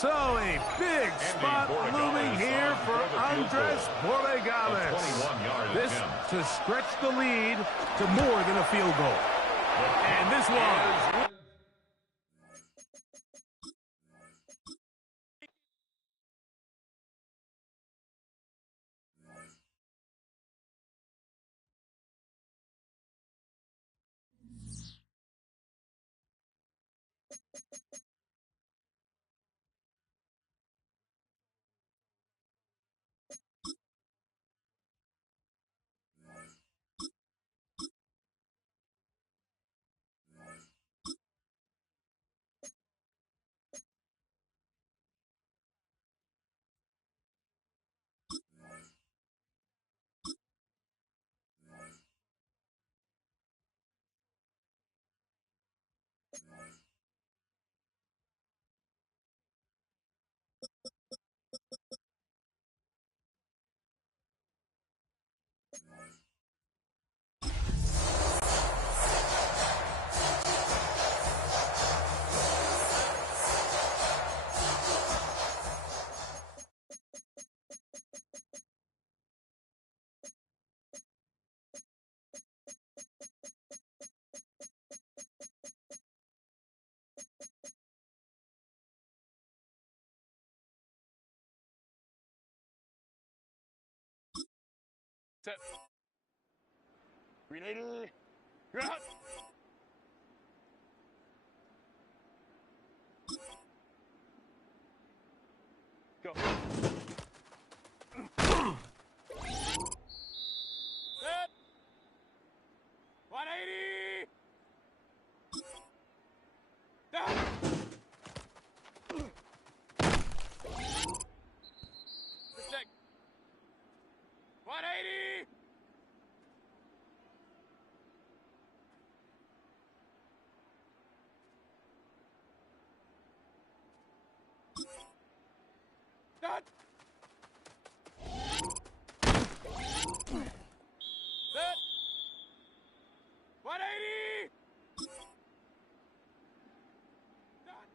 So a big spot looming here for Andres Borregales. This to stretch the lead to more than a field goal. And this one. Set. Grenade. Cut. Go. Set. 180. Down. Check. 180. Done. Set. 180. Done.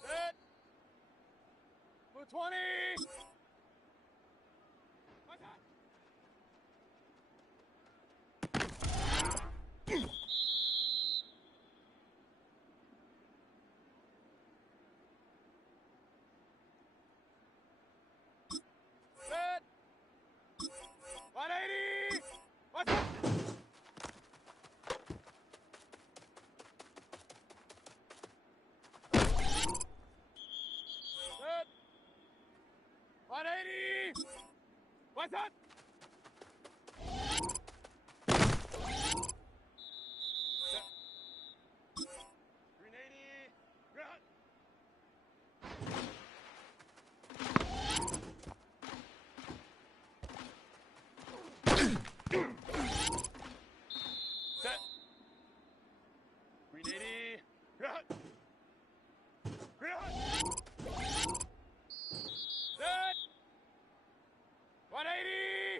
Set. 220. What's that? Set. 180. What's that? Set. 180. What's that? Set. 380. Run. Set. 380. Run. Run. Set. 180.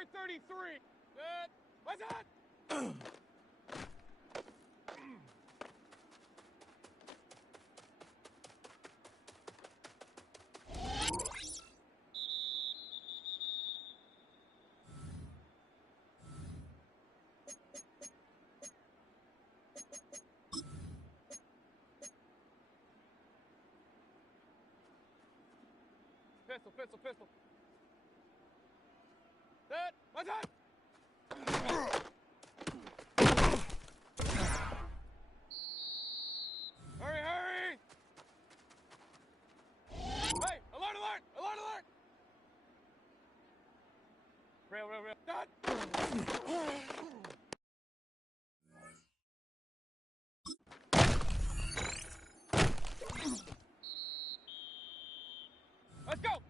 alert 33. Set. What's that? Pistol, pistol, pistol. Set. What's that? Hurry, hurry! Hey, alert, alert! Alert, alert! Rail, rail, rail. Done! Let's go!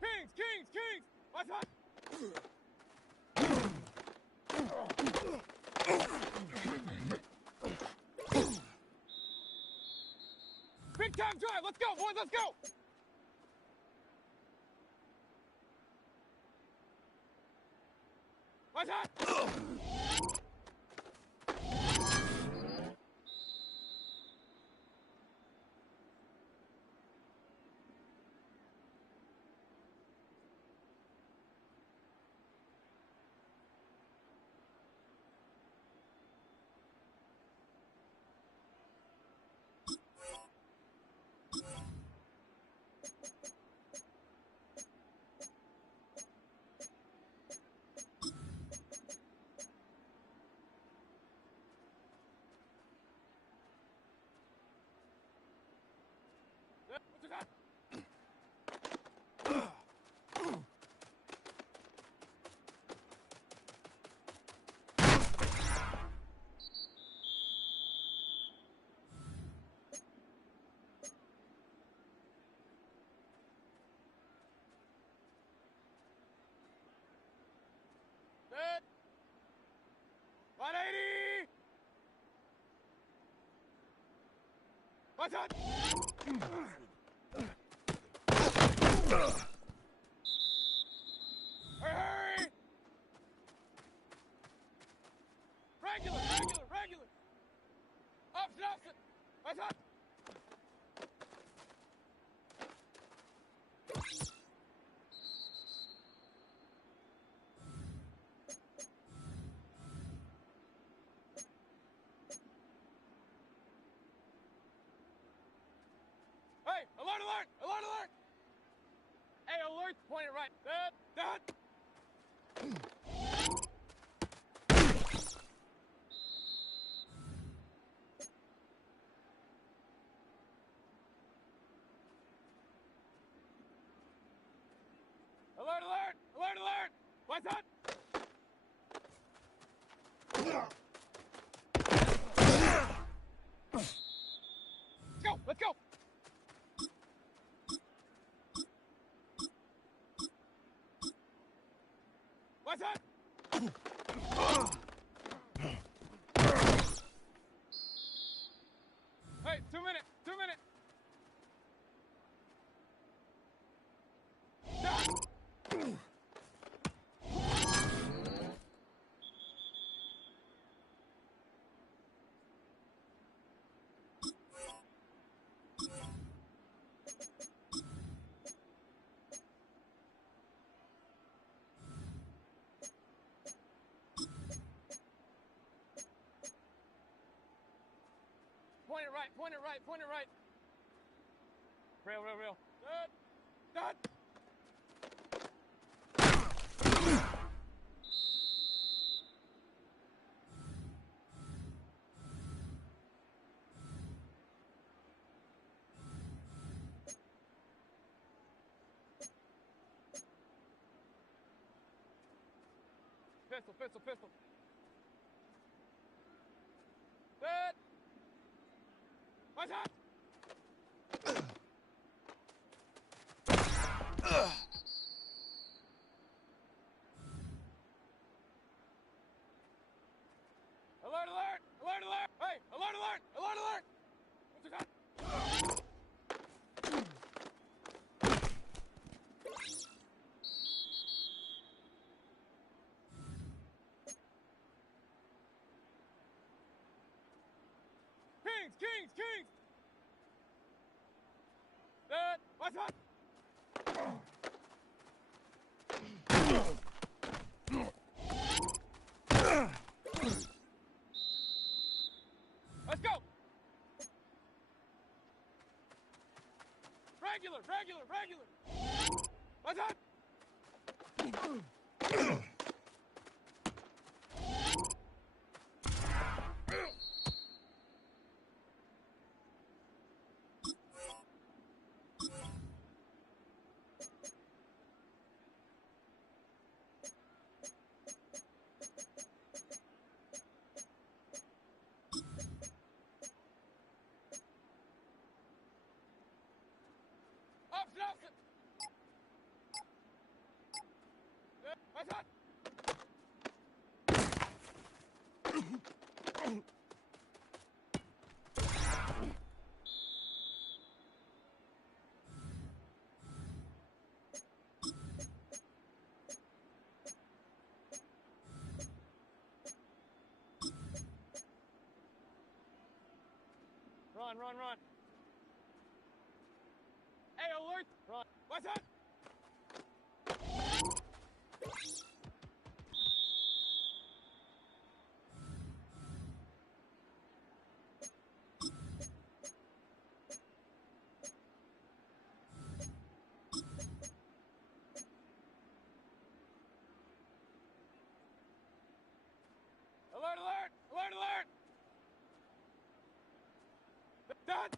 Kings, kings, kings! What's up? Big time drive! Let's go, boys! Let's go! What's that? What's that? Set. 180! What's that? Hurry, hurry! Regular, regular, regular! Opposite, opposite! What's that? Hey, alert, alert! Alert, alert! Hey, alert, point it right. That, that! Alert, alert! Alert, alert! What's that? Let's go, let's go! What's that? Hey, 2 minutes, 2 minutes. Done. Point it right, point it right, point it right. Rail, rail, rail. Done. Done. Pistol, pistol, pistol. Set. What's that? Alert, alert! Alert, alert! Hey, alert, alert! Alert, alert! What's that? What's up? Let's go. Regular. What's up? Opposite. What's up? Run. Hey, alert! Run. What's up? Alert! Done!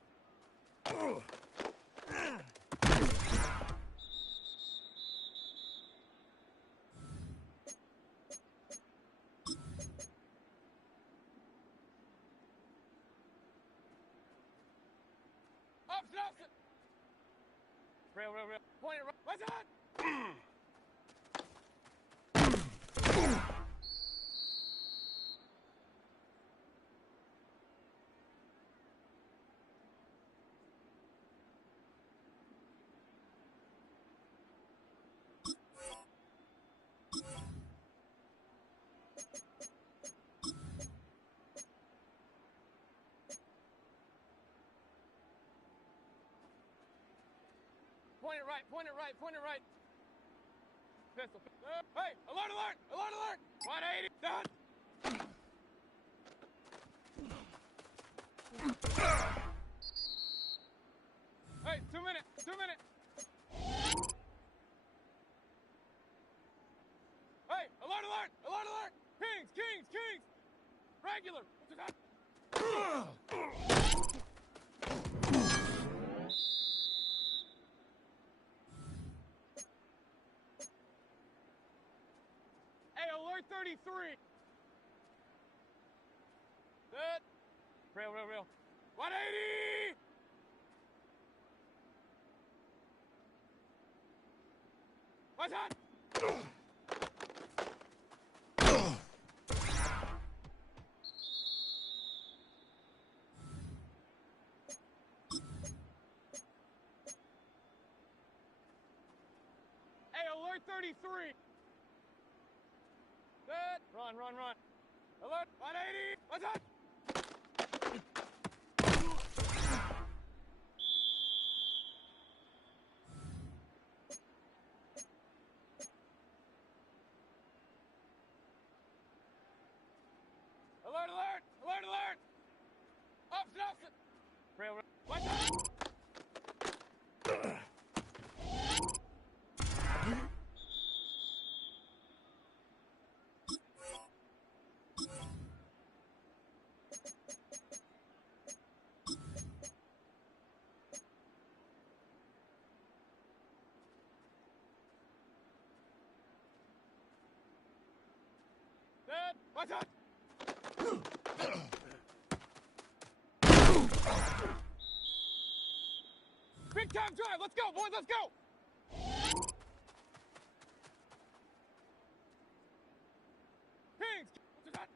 Opposite! Rail. Point it right. What's that? Point it right. Pistol. Hey, alert! 180. Done. Hey, 2 minutes. Hey, alert! Kings. Regular. What's that? Hey, alert 33. Good. Rail. 180. What's that? Hey, alert 33. Good. Run. Alert 180. What's that? Alert! Opposite! Rail. What's that? Good. What's that? Big time drive. Let's go, boys. Let's go. Kings. What's that?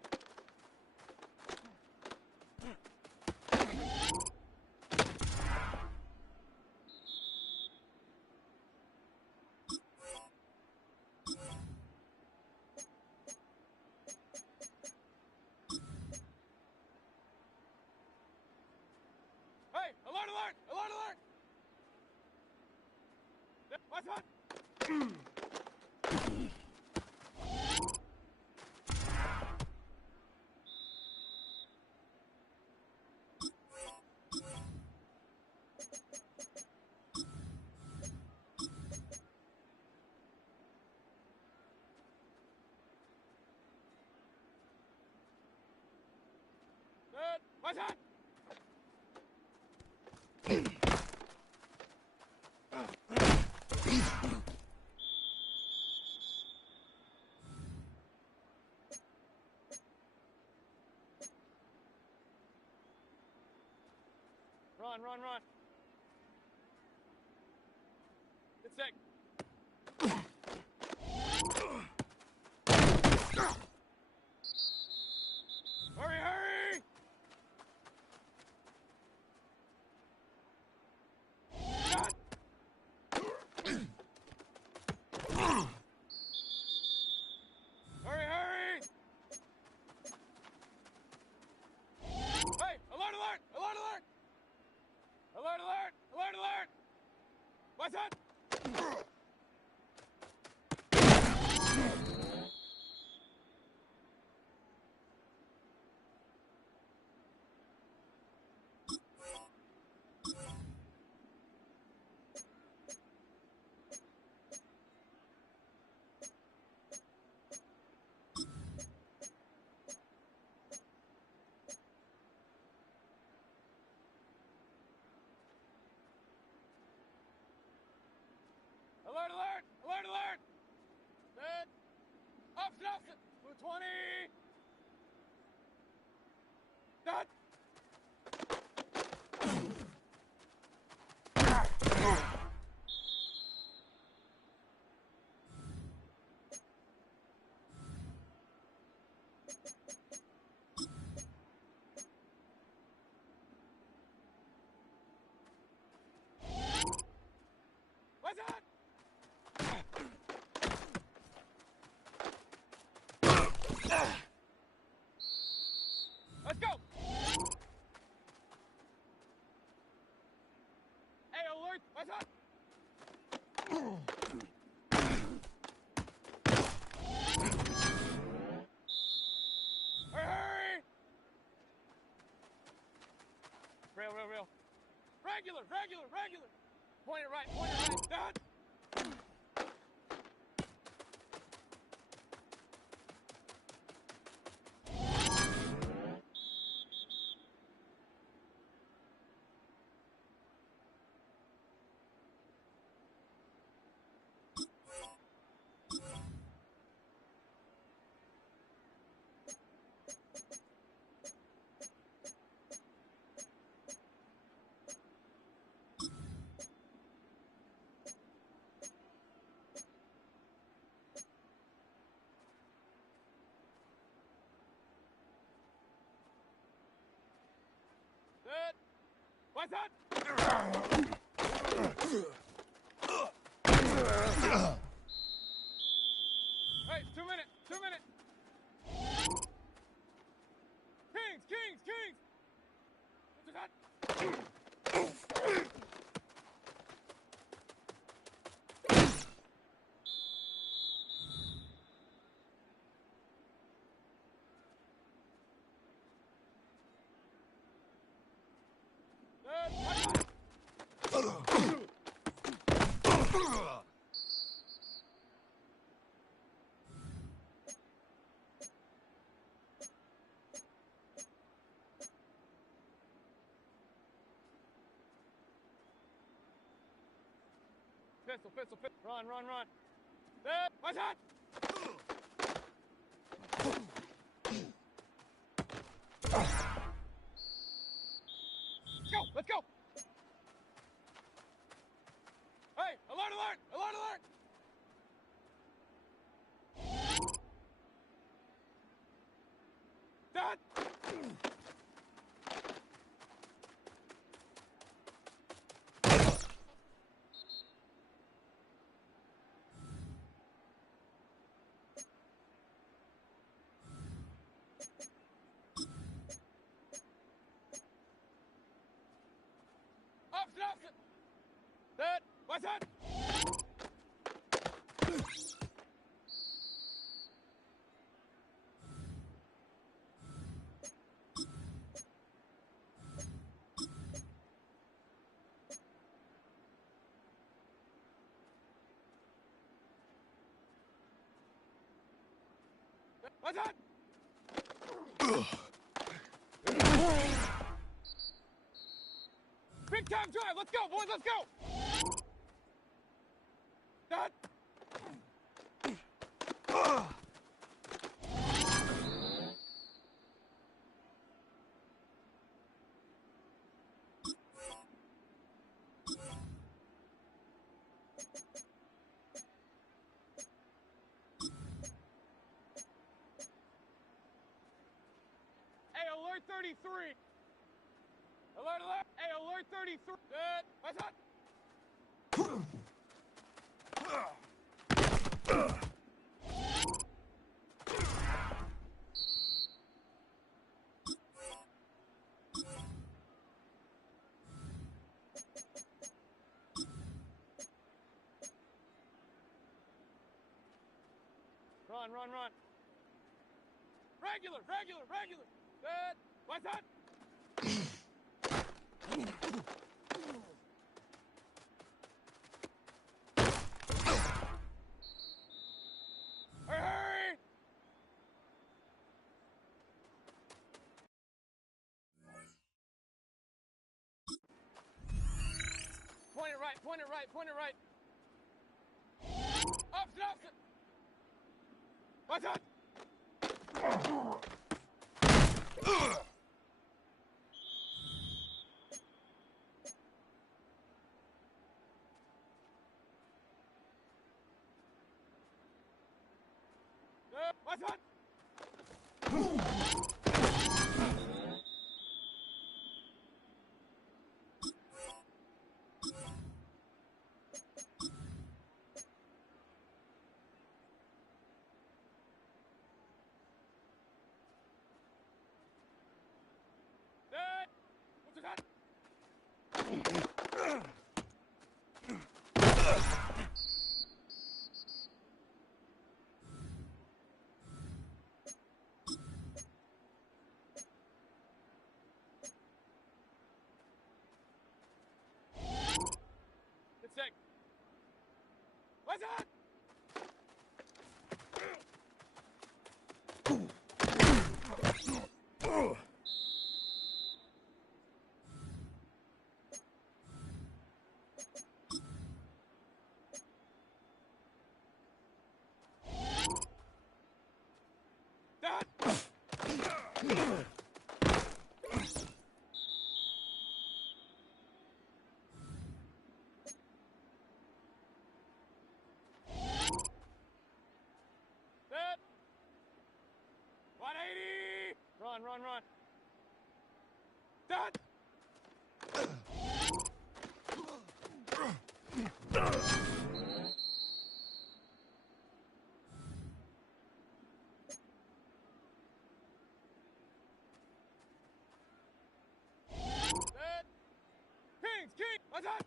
Hey, alert! What's that? Good. What's that? Run, run, run. Get sick. Hurry, hurry! Shot! Hurry, hurry! Hey, alert, alert! Alert, alert! Alert, alert! Alert, alert! What's that? Alert, alert! Alert, alert! Set. Opposite, opposite! Blue 20! Dot! What's that? Let's go! Hey, alert! What's up? Hurry, hurry! Rail, rail, rail. Regular, regular, regular! Point it right, point it right. Dot! Good. What's that? Hey, 2 minutes, 2 minutes. Kings, kings, kings. What's that? Good. What's that? Pistol, pistol, pistol. Run, run, run. Good. What's that? Go, let's go. Hey, alert, alert, alert, alert. Dot. Opposite, opposite. That. What's that? What's that? Big time drive. Let's go, boys. Let's go. That. Hey, alert 33. Alert, alert. Hey, alert 33. What's that? Run, run, run. Regular, regular, regular. Good. What's that? Hurry, hurry! Point it right, point it right, point it right. Opposite, opposite. What's that? What's that? What's that? Good stick. What's that? That. That. 180. Run, run, run. That. That. Kings, king. What's that?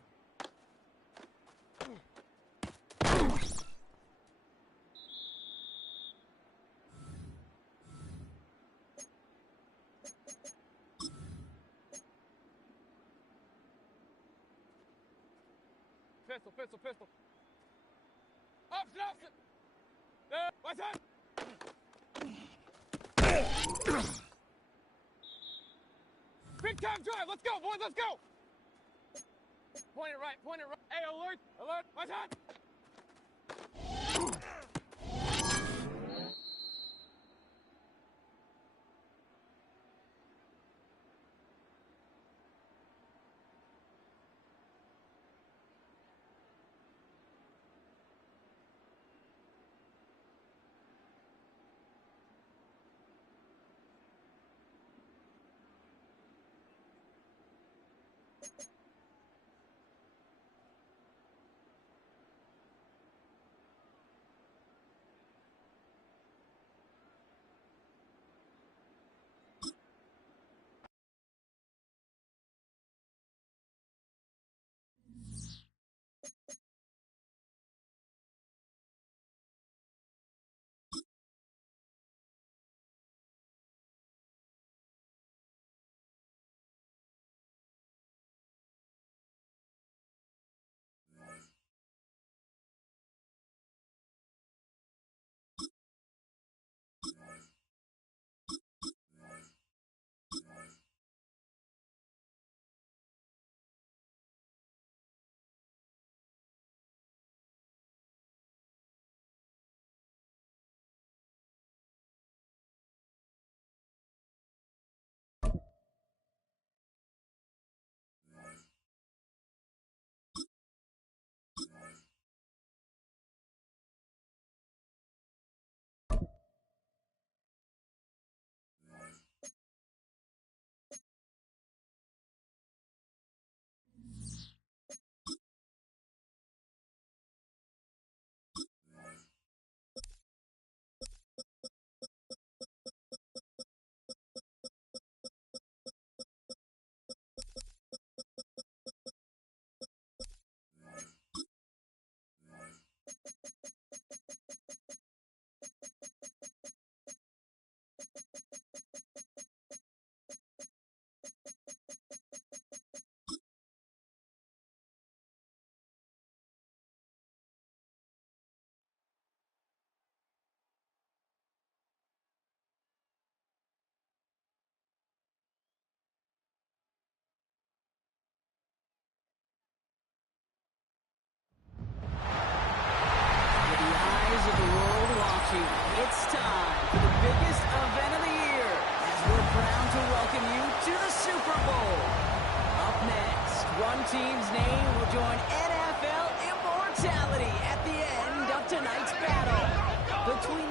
Pistol, pistol, pistol. Opposite, opposite. What's that? Big time drive. Let's go, boys. Let's go. Point it right, point it right. Hey, alert, alert. What's that?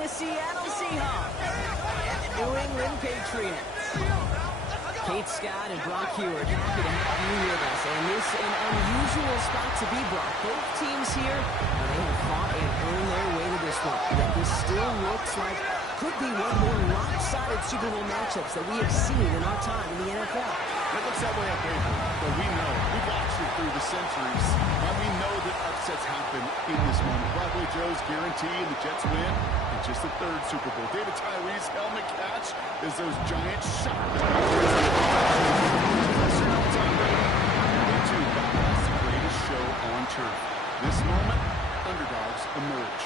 the Seattle Seahawks and the New England Patriots. Kate Scott and Brock Hewitt, happy to have you with us. And this an unusual spot to be, Brock. Both teams here, they have fought and earned their way to this one. Yet this still looks like could be one of the more lopsided Super Bowl matchups that we have seen in our time in the NFL. It looks that way on paper, but we know. We've watched it through the centuries, and we know that upsets happen in this moment. Broadway Joe's guarantee and the Jets win in just the third Super Bowl. David Tyree's helmet catch is those giant shots. Too, that's the greatest show on turf. This moment, underdogs emerge.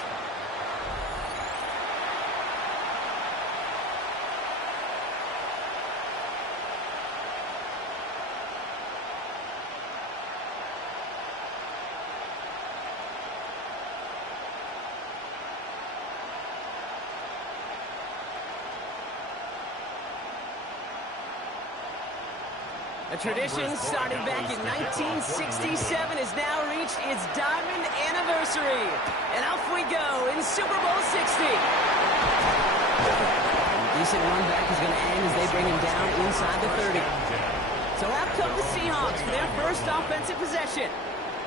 A tradition started back in 1967 has now reached its diamond anniversary. And off we go in Super Bowl 60. A decent run back is going to end as they bring him down inside the 30. So out come the Seahawks for their first offensive possession.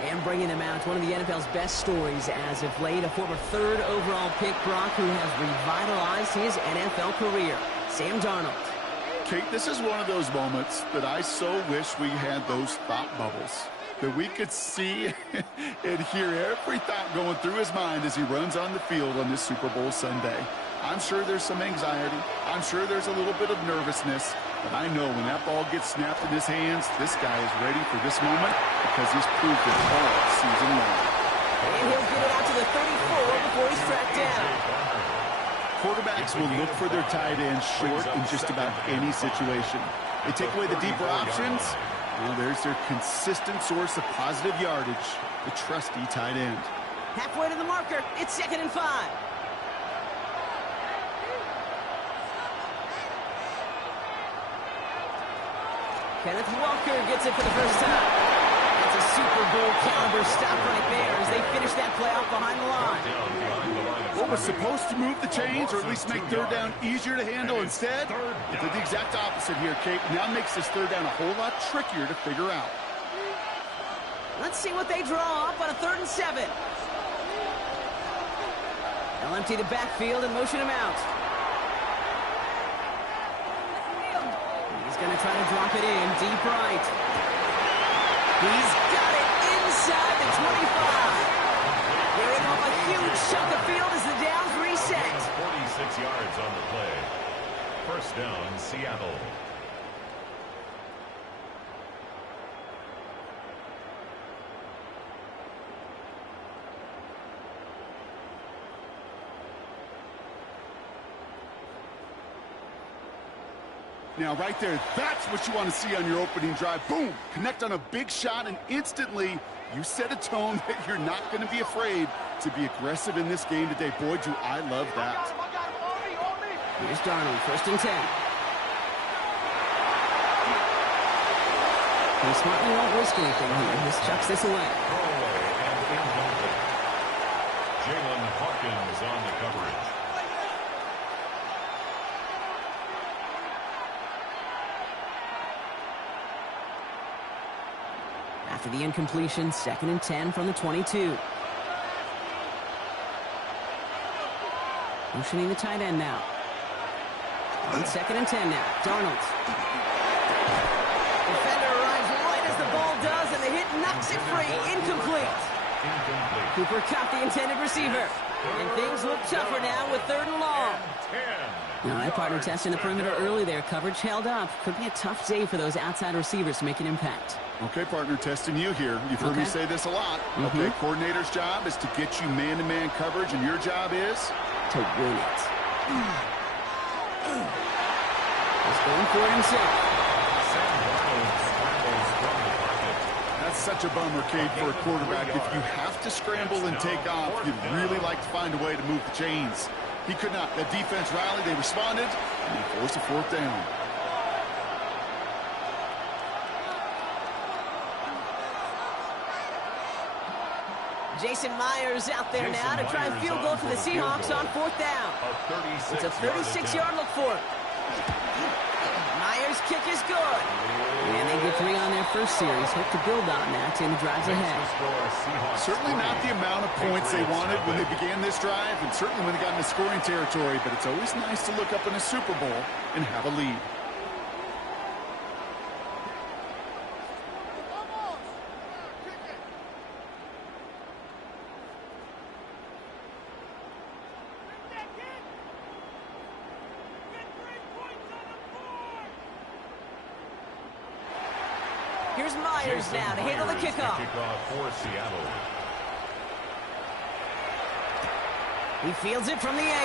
And bringing them out, one of the NFL's best stories as of late, a former third overall pick, Brock, who has revitalized his NFL career, Sam Darnold. Kate, this is one of those moments that I so wish we had those thought bubbles, that we could see and hear every thought going through his mind as he runs on the field on this Super Bowl Sunday. I'm sure there's some anxiety. I'm sure there's a little bit of nervousness. But I know when that ball gets snapped in his hands, this guy is ready for this moment because he's proved it all season long. And he'll get it out to the 34 before he's tracked down. Quarterbacks will look for their tight end short in just about any situation. They take away the deeper options. Well, there's their consistent source of positive yardage, the trusty tight end. Halfway to the marker. It's 2nd and 5. Kenneth Walker gets it for the first time. That's a Super Bowl caliber stop right there as they finish that play off behind the line. What was supposed to move the chains or at least make third down easier to handle instead? It did the exact opposite here, Kate. Now makes this third down a whole lot trickier to figure out. Let's see what they draw up on a 3rd and 7. They'll empty the backfield and motion him out. He's going to try to drop it in deep right. He's got it inside the 25. Giving up a huge chunk of field as the downs reset. 46 yards on the play. First down, Seattle. Now, right there, that's what you want to see on your opening drive. Boom! Connect on a big shot, and instantly you set a tone that you're not going to be afraid to be aggressive in this game today. Boy, do I love that. Here's Darnold, 1st and 10. He smartly won't risk anything here. Just chucks this away. Jalen Hawkins on the coverage. After the incompletion, 2nd and 10 from the 22. Motioning the tight end now. On 2nd and 10 now. Darnold. Defender arrives right as the ball does, and the hit knocks it free. Incomplete. Cooper caught the intended receiver. And things look tougher now with 3rd and long. All right, partner testing the perimeter early there. Coverage held up. Could be a tough day for those outside receivers to make an impact. Okay, partner, testing you here. You've heard me say this a lot. Okay, coordinator's job is to get you man-to-man coverage, and your job is? To win it. He's going for it himself. That's such a bummer, Kate, for a quarterback. If you have to scramble and take off, you'd really like to find a way to move the chains. He could not. That defense rallied, they responded, and they forced a 4th down. Jason Myers out there now to try a field goal for the Seahawks on 4th down. It's a 36-yard look for him. Myers' kick is good. And they get 3 on their first series. Hope to build on that in the drives ahead. Certainly not the amount of points they wanted when they began this drive, and certainly when they got into scoring territory, but it's always nice to look up in a Super Bowl and have a lead. Here's Myers now to handle the kickoff. For Seattle. He fields it from the 8.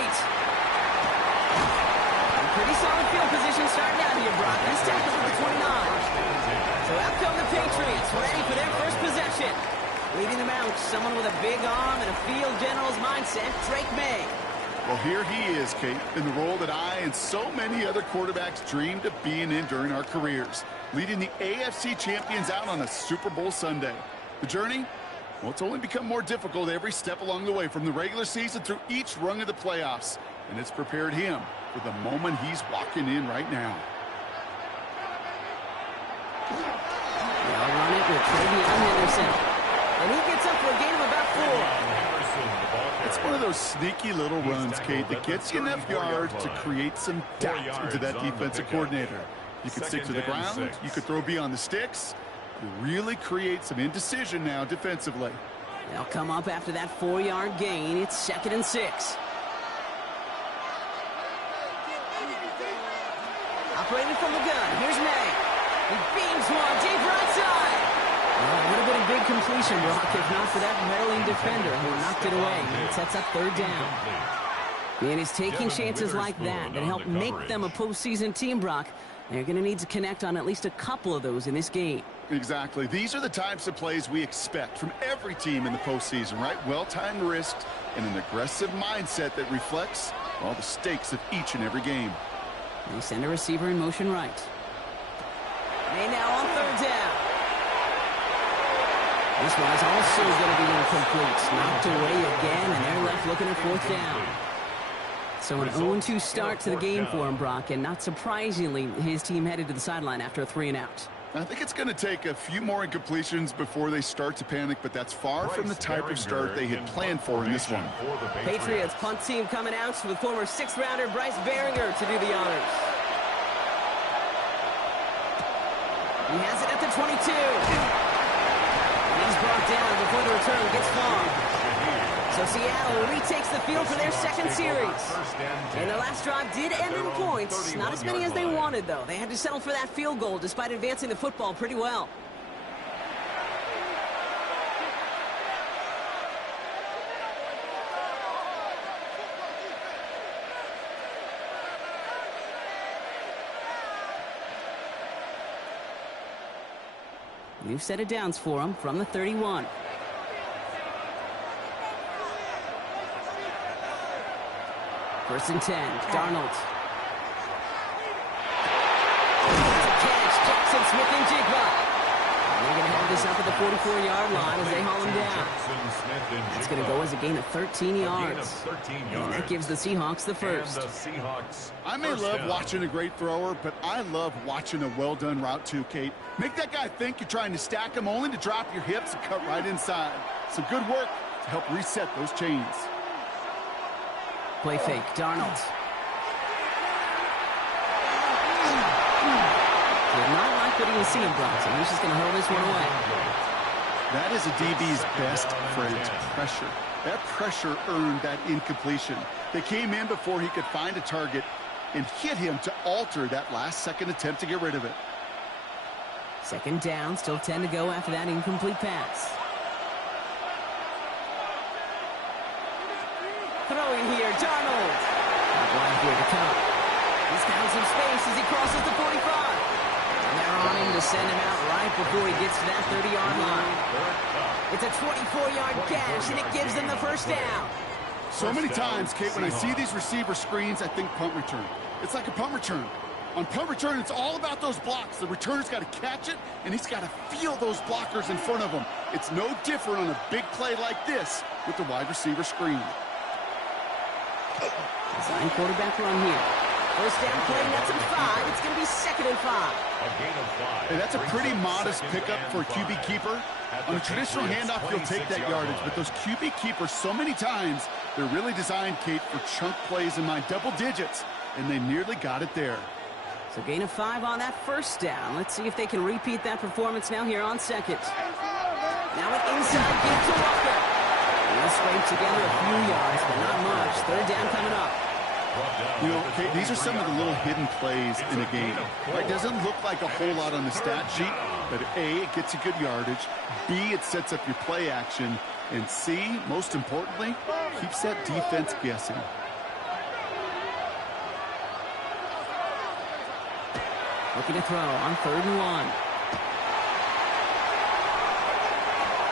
Pretty solid field position starting out here, Brock. He's tackled at the 29. So out come the Patriots, ready for their first possession. Leading them out, someone with a big arm and a field general's mindset, Drake May. Well, here he is, Kate, in the role that I and so many other quarterbacks dreamed of being in during our careers, leading the AFC champions out on a Super Bowl Sunday. The journey? Well, it's only become more difficult every step along the way, from the regular season through each rung of the playoffs, and it's prepared him for the moment he's walking in right now. They'll run it with Travion Henderson, and he gets up for a gain of about 4. It's one of those sneaky little runs, Kate, that gets you enough yards to create some doubt into that defensive coordinator. You could stick to the ground. You could throw beyond the sticks. You really create some indecision now defensively. They'll come up after that 4-yard gain. It's 2nd and 6. Operating from the gun. Here's May. He beams one deep right side. Well, it would have been a big completion, Brock, if not for that Maryland defender who knocked it away. And it sets up 3rd down. And it's taking chances like that help make them a postseason team, Brock. They're going to need to connect on at least a couple of those in this game. Exactly. These are the types of plays we expect from every team in the postseason, right? Well-timed risks and an aggressive mindset that reflects all the stakes of each and every game. They send a receiver in motion right. May now on 3rd down. This one is also going to be incomplete. Knocked away again, and they're left looking at 4th down. So an 0-2 start to the game for him, Brock, and not surprisingly, his team headed to the sideline after a 3-and-out. I think it's going to take a few more incompletions before they start to panic, but that's far from the type of start they had planned for in this one. Patriots punt team coming out with former 6th-rounder Bryce Behringer to do the honors. He has it at the 22. He's brought down before the return gets far. So Seattle retakes the field for their 2nd series. And their last drive did end in points. Not as many as they wanted, though. They had to settle for that field goal despite advancing the football pretty well. New set of downs for them from the 31. First and 10, Darnold. Catch, Jackson Smith-Njigba. They're going to have this up at the 44-yard line as they haul him down. It's going to go as a gain of 13 yards. And that gives the Seahawks the first. I may love watching a great thrower, but I love watching a well-done route too, Kate. Make that guy think you're trying to stack him only to drop your hips and cut right inside. Some good work to help reset those chains. Play fake, Darnold. Did not like what he was seeing, Bronson. He's just going to hold this one away. That is a DB's best friend, pressure. That pressure earned that incompletion. They came in before he could find a target and hit him to alter that last-second attempt to get rid of it. 2nd down, still 10 to go after that incomplete pass. Throwing here, Darnold. Wide here to come. He's found some space as he crosses the 45. And they're on him to send him out right before he gets to that 30-yard line. It's a 24-yard gash, and it gives them the first down. So many times, Kate, when I see these receiver screens, I think punt return. It's like a punt return. On punt return, it's all about those blocks. The returner's got to catch it, and he's got to feel those blockers in front of him. It's no different on a big play like this with the wide receiver screen. Design quarterback run here. First down play, that's at 5. It's going to be 2nd and 5. A gain of 5. Hey, that's a pretty modest pickup for a QB keeper. On a traditional handoff, you'll take that yardage, but those QB keepers, so many times, they're really designed, Kate, for chunk plays in my double digits, and they nearly got it there. So gain of 5 on that first down. Let's see if they can repeat that performance now here on 2nd. Now an inside give to Walker. He'll scrape together a few yards, but not much. 3rd down coming up. You know, Kate, these are some of the little hidden plays in a game. It doesn't look like a whole lot on the stat sheet, but A, it gets you good yardage. B, it sets up your play action. And C, most importantly, keeps that defense guessing. Looking to throw on 3rd and 1.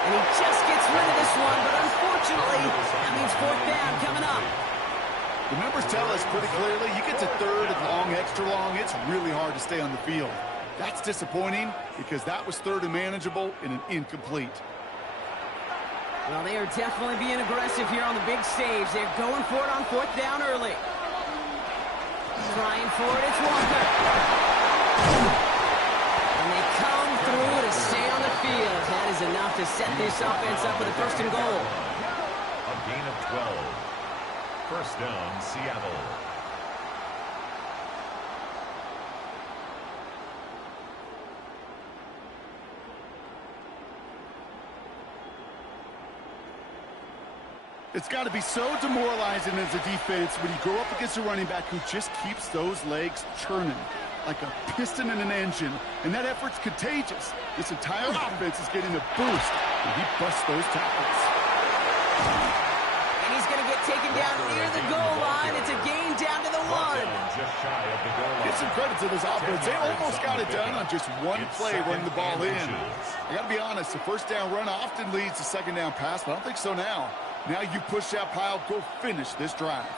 And he just gets rid of this one, but unfortunately, that means 4th down coming up. The numbers tell us pretty clearly, you get to 3rd and long, extra long, it's really hard to stay on the field. That's disappointing because that was 3rd and manageable and an incomplete. Well, they are definitely being aggressive here on the big stage. They're going for it on 4th down early. Trying for it, it's Walker. And they come through to stay on the field. That is enough to set this offense up with a 1st and goal. A gain of 12. First down, Seattle. It's got to be so demoralizing as a defense when you go up against a running back who just keeps those legs churning like a piston in an engine, and that effort's contagious. This entire offense is getting a boost, and he busts those tackles. And he's going to get taken down near the goal line. It's a gain down to the 1. Just shy of the goal line. Get some credit to this offense. They almost got it done on just one play running the ball in. I got to be honest, the 1st down run often leads to 2nd down pass, but I don't think so now. Now you push that pile, go finish this drive.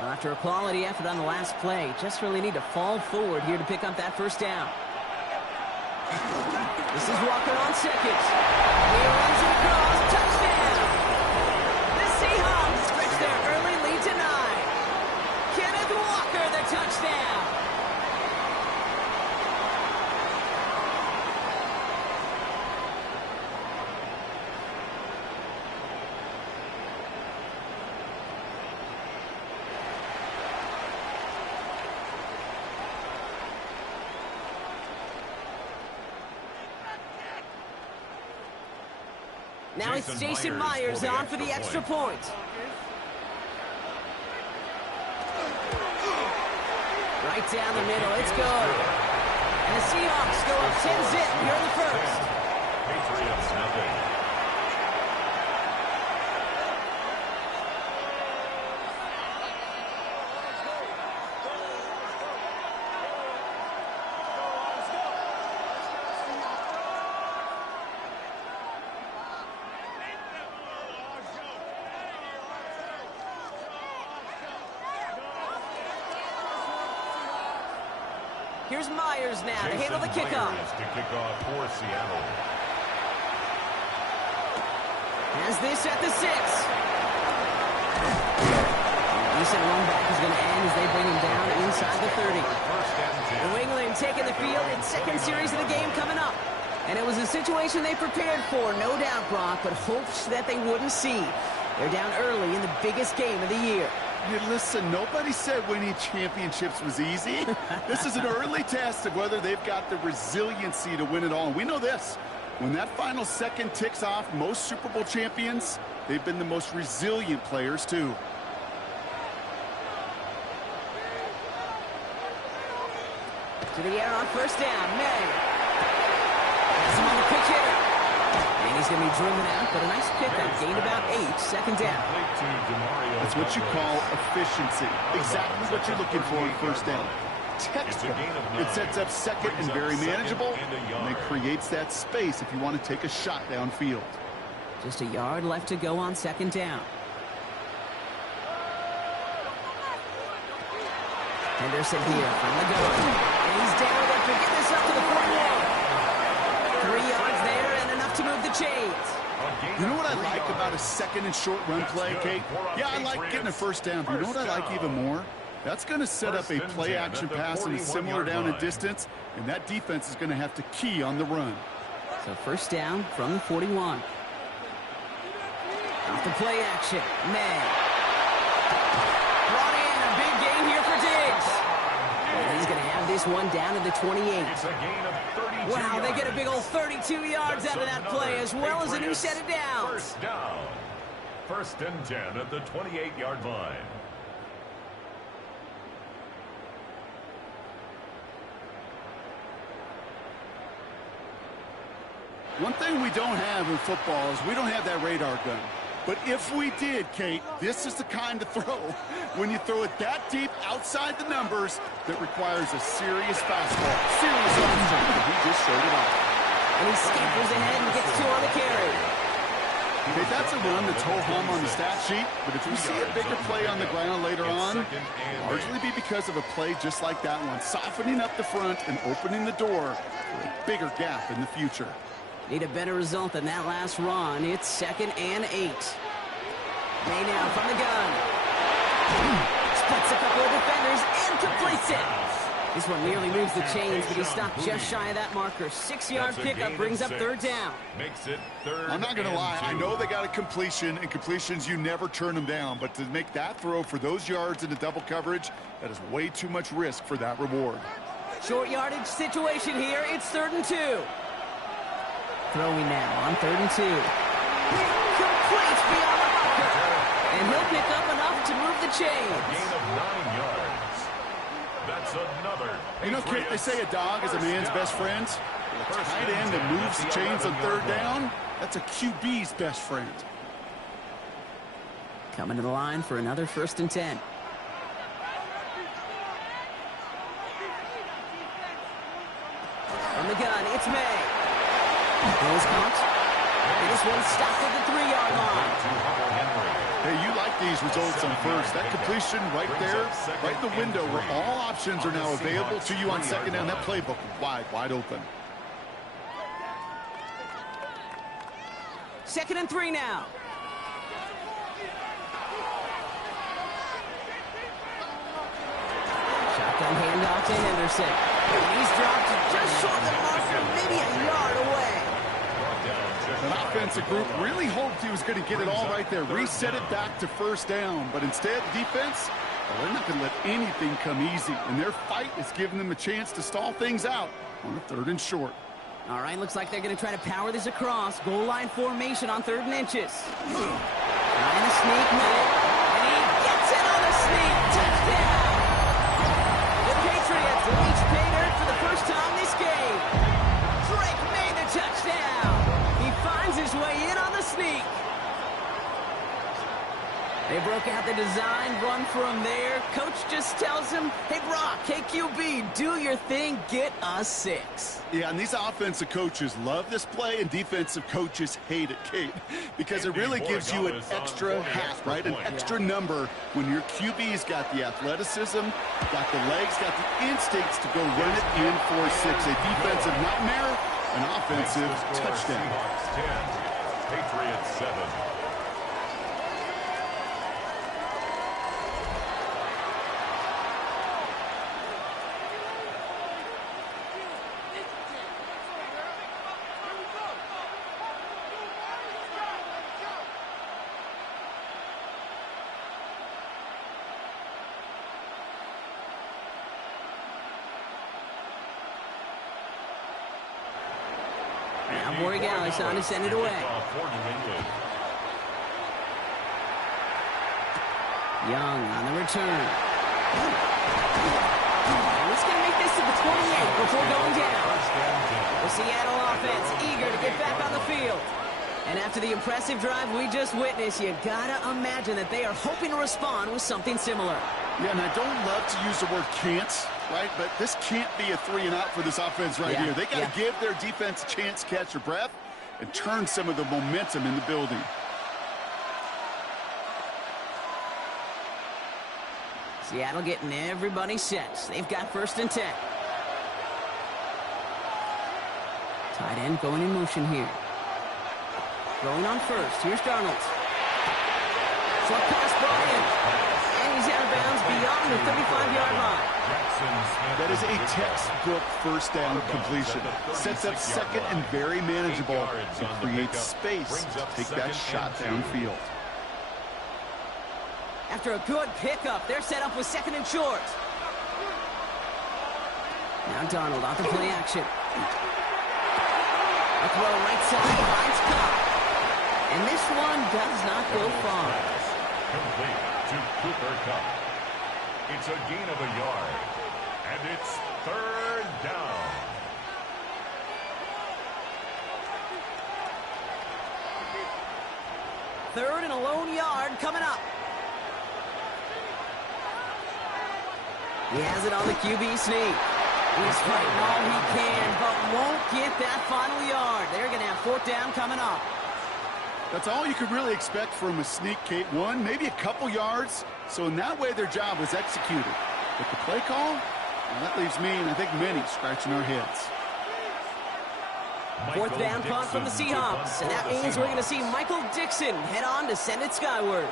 Well, after a quality effort on the last play, just really need to fall forward here to pick up that 1st down. This is Walker on 2nd. He runs it across. Touchdown! The Seahawks stretch their early lead to 9. Kenneth Walker, the touchdown! Now it's Jason Myers on for the extra point. Right down the middle, it's good. And the Seahawks go up 10-zip here in the 1st. Patriots nothing. Here's Myers now to handle the kickoff. To kick off for Seattle. Has this at the 6. Decent run back is going to end as they bring him down inside the 30. New England taking the field in 2nd series of the game coming up. And it was a situation they prepared for, no doubt, Brock, but hopes that they wouldn't see. They're down early in the biggest game of the year. Hey, listen, nobody said winning championships was easy. This is an early test of whether they've got the resiliency to win it all. And we know this. When that final second ticks off, most Super Bowl champions, they've been the most resilient players, too. To the air on 1st down, May. Has him on the pitch hitter. And he's going to be driven out, but a nice pickup. Gained about 8, 2nd down. That's what you call efficiency. Exactly what you're looking for in 1st down. Textbook. It sets up 2nd and very manageable, and it creates that space if you want to take a shot downfield. Just a yard left to go on 2nd down. Henderson here from the gun. And he's down after getting this up to the 41. 3 yards there and enough to move the chains. You know what I like about a second and short run play, Kate? Yeah, I like getting a first down. But you know what I like even more? That's going to set up a play-action pass in a similar down and distance, and that defense is going to have to key on the run. So first down from the 41. Off the play action. May. Brought in a big gain here for Diggs. And he's going to have this one down to the 28. It's a gain of 32 Wow, they get a big old 32 yards out of that play, as well as a new set of downs. First down. First and 10 at the 28-yard line. One thing we don't have in football is we don't have that radar gun. But if we did, Kate, this is the kind of throw, when you throw it that deep outside the numbers, that requires a serious fastball, serious arm strength, and he just showed it off. And he scampers ahead and gets 2 on the carry. Okay, that's a run that's ho-hum on the stat sheet, but if we see a bigger play on the ground later on, it'll largely be because of a play just like that one, softening up the front and opening the door for a bigger gap in the future. Need a better result than that last run. It's 2nd and 8. May now from the gun. Splits a couple of defenders and completes it. This one nearly moves the chains, but he stopped just shy of that marker. 6-yard pickup brings up 3rd down. Makes it 3rd. I'm not going to lie. I know they got a completion, and completions, you never turn them down. But to make that throw for those yards into double coverage, that is way too much risk for that reward. Short yardage situation here. It's 3rd and 2. Throwing now on 3rd and 2. Complete beyond the marker. And he'll pick up enough to move the chains. Gain of 9 yards. That's another. You know, Kate, they say a dog is a man's best friend. A tight end that moves the chains on 3rd down, that's a QB's best friend. Coming to the line for another 1st and 10. From the gun, it's May. Goes caught. And this one stopped at the 3-yard line. Hey, you like these results on first. That completion right there, right in the window where all options are now available to you on 2nd down. That playbook wide open. 2nd and 3 now. Shotgun handoff to Henderson. And he's dropped just short of the marker, maybe a yard away. An offensive group really hoped he was going to get it all right there, reset it back to 1st down. But instead, defense, well, they're not going to let anything come easy. And their fight is giving them a chance to stall things out on a 3rd and short. All right, looks like they're going to try to power this across. Goal line formation on 3rd and inches. Trying to sneak May. And he gets it on the sneak. Touchdown! The Patriots reach pay dirt for the first time this game. Drake made the touchdown. He finds his way in on the sneak. They broke out the design, run from there. Coach just tells him, hey, Brock, KQB, do your thing, get us 6. Yeah, and these offensive coaches love this play, and defensive coaches hate it, Kate, because it really gives you an extra hat, right? An extra number when your QB's got the athleticism, got the legs, got the instincts to go run it in for 6. A defensive nightmare, an offensive touchdown. Seahawks 10, Patriots 7. Now Borregales on to send it away. Young on the return. And he's going to make this to the 28 before going down. The Seattle offense eager to get back on the field. And after the impressive drive we just witnessed, you gotta imagine that they are hoping to respond with something similar. Yeah, and I don't love to use the word can't, right? But this can't be a 3-and-out for this offense right here. They got to give their defense a chance to catch their breath and turn some of the momentum in the building. Seattle getting everybody set. They've got 1st and 10. Tight end going in motion here. Going on first. Here's Darnold. Short pass brought in. And he's out of bounds beyond the 35-yard line. That is a textbook 1st down completion. Sets up 2nd and very manageable and creates space to take that shot downfield. After a good pickup, they're set up with 2nd and short. Now Darnold off the play action. A throw right side finds Cobb. And this one does not go far. Complete to Cooper Kupp. It's a gain of a yard. And it's 3rd down. Third and a lone yard coming up. He has it on the QB sneak. He's fighting all he can, but won't get that final yard. They're going to have 4th down coming up. That's all you could really expect from a sneak, Kate. 1, maybe a couple yards. So in that way, their job was executed. But the play call, well, that leaves me, and I think many, scratching our heads. 4th down punt from the Seahawks. And that means we're going to see Michael Dixon head on to send it skyward.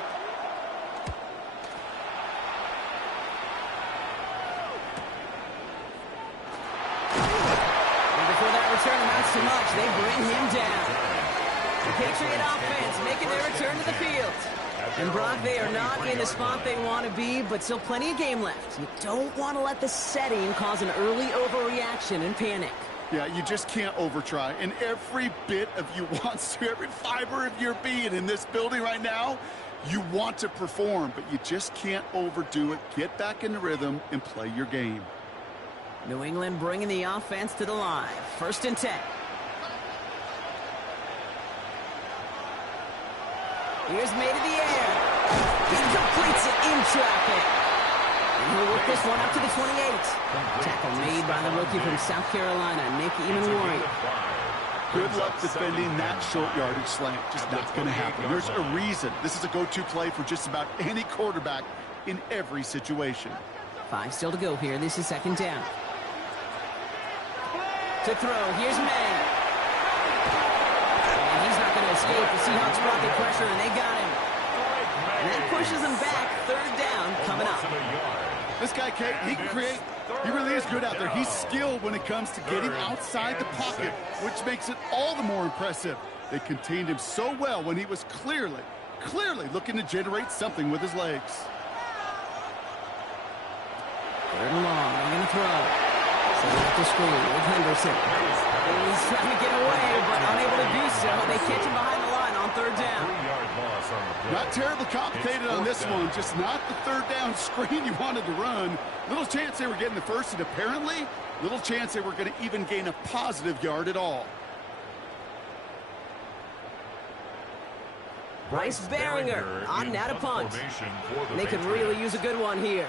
Return amounts too much. They bring him down. The Patriot offense making their return to the field. And Brock, they are not in the spot they want to be, but still plenty of game left. You don't want to let the setting cause an early overreaction and panic. Yeah, you just can't overtry. And every bit of you wants to, every fiber of your being in this building right now, you want to perform, but you just can't overdo it. Get back in the rhythm and play your game. New England bringing the offense to the line. 1st and 10. Here's made in the air. He completes it in traffic. And he'll work this one up to the 28. Tackle made by the rookie from South Carolina, Nick Evenwari. Good luck defending that short yardage slant. Just not going to happen. There's a reason. This is a go-to play for just about any quarterback in every situation. 5 still to go here. This is 2nd down. To throw, here's May. And he's not going to escape. The Seahawks brought the pressure, and they got him. And that pushes them back. 3rd down coming up. This guy, Kate, he can create. He really is good out there. He's skilled when it comes to getting outside the pocket, which makes it all the more impressive. They contained him so well when he was clearly looking to generate something with his legs. 3rd and long. They're going to throw. So off the screen with Henderson. He's trying to get away, but unable to do so. They catch him behind the line on 3rd down. Not terribly complicated on this one. Just not the 3rd down screen you wanted to run. Little chance they were getting the first, and apparently little chance they were going to even gain a positive yard at all. Bryce Baringer on now to punt. They could really use a good one here.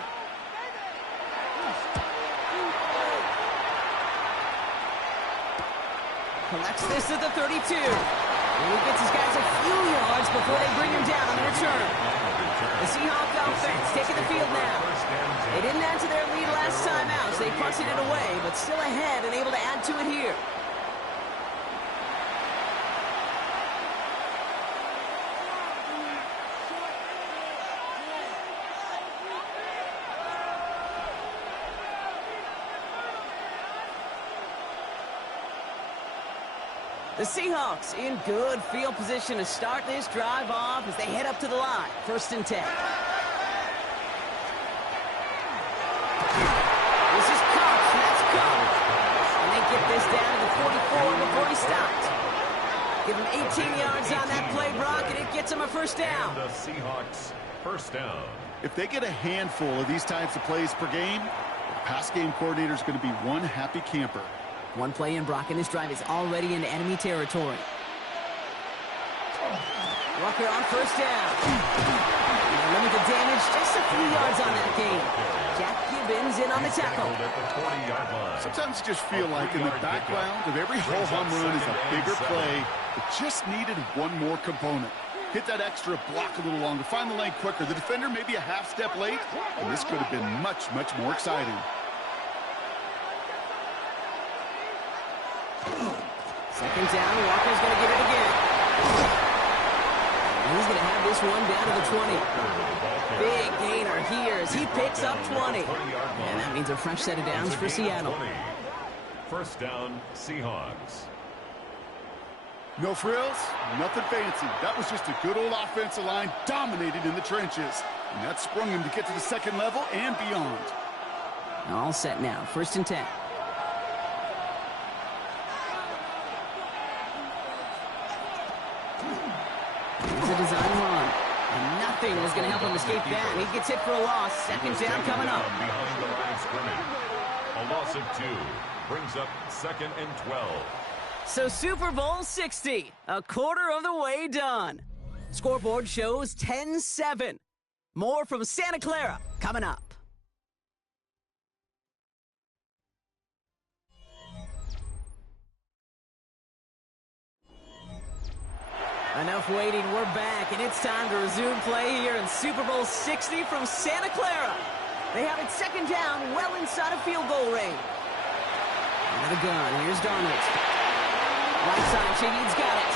Collects this at the 32. And he gets his guys a few yards before they bring him down on the return. The Seahawks offense taking the field now. They didn't add to their lead last time out, so they punted it away, but still ahead and able to add to it here. The Seahawks in good field position to start this drive off as they head up to the line. 1st and 10. This is Cox. That's Cox. And they get this down to the 44 before he stopped. Give him 18 yards on that play, Brock, and it gets him a 1st down. And the Seahawks 1st down. If they get a handful of these types of plays per game, the pass game coordinator is going to be one happy camper. One play in, Brock, and this drive is already into enemy territory. Rucker on 1st down. And limit the damage, just a few yards on that game. Jack Gibbons in on the tackle. Sometimes you just feel like in the background of every whole home run is a bigger play that just needed one more component. Hit that extra block a little longer. Find the lane quicker. The defender may be a half step late, and this could have been much, much more exciting. Second down, Walker's going to get it again. And he's going to have this one down to the 20. Big gainer here as he picks up 20. And that means a fresh set of downs for Seattle. First down, Seahawks. No frills, nothing fancy. That was just a good old offensive line dominated in the trenches. And that sprung him to get to the second level and beyond. All set now, 1st and 10. Here's a design run. And nothing was going to help him escape that. He gets hit for a loss. Second down coming up. Behind the line of scrimmage. A loss of 2 brings up 2nd and 12. So Super Bowl 60, a quarter of the way done. Scoreboard shows 10-7. More from Santa Clara coming up. Enough waiting, we're back, and it's time to resume play here in Super Bowl 60 from Santa Clara. They have it second down, well inside of field goal range. Out of the gun, here's Darnold. Right side, Shaheed's got it.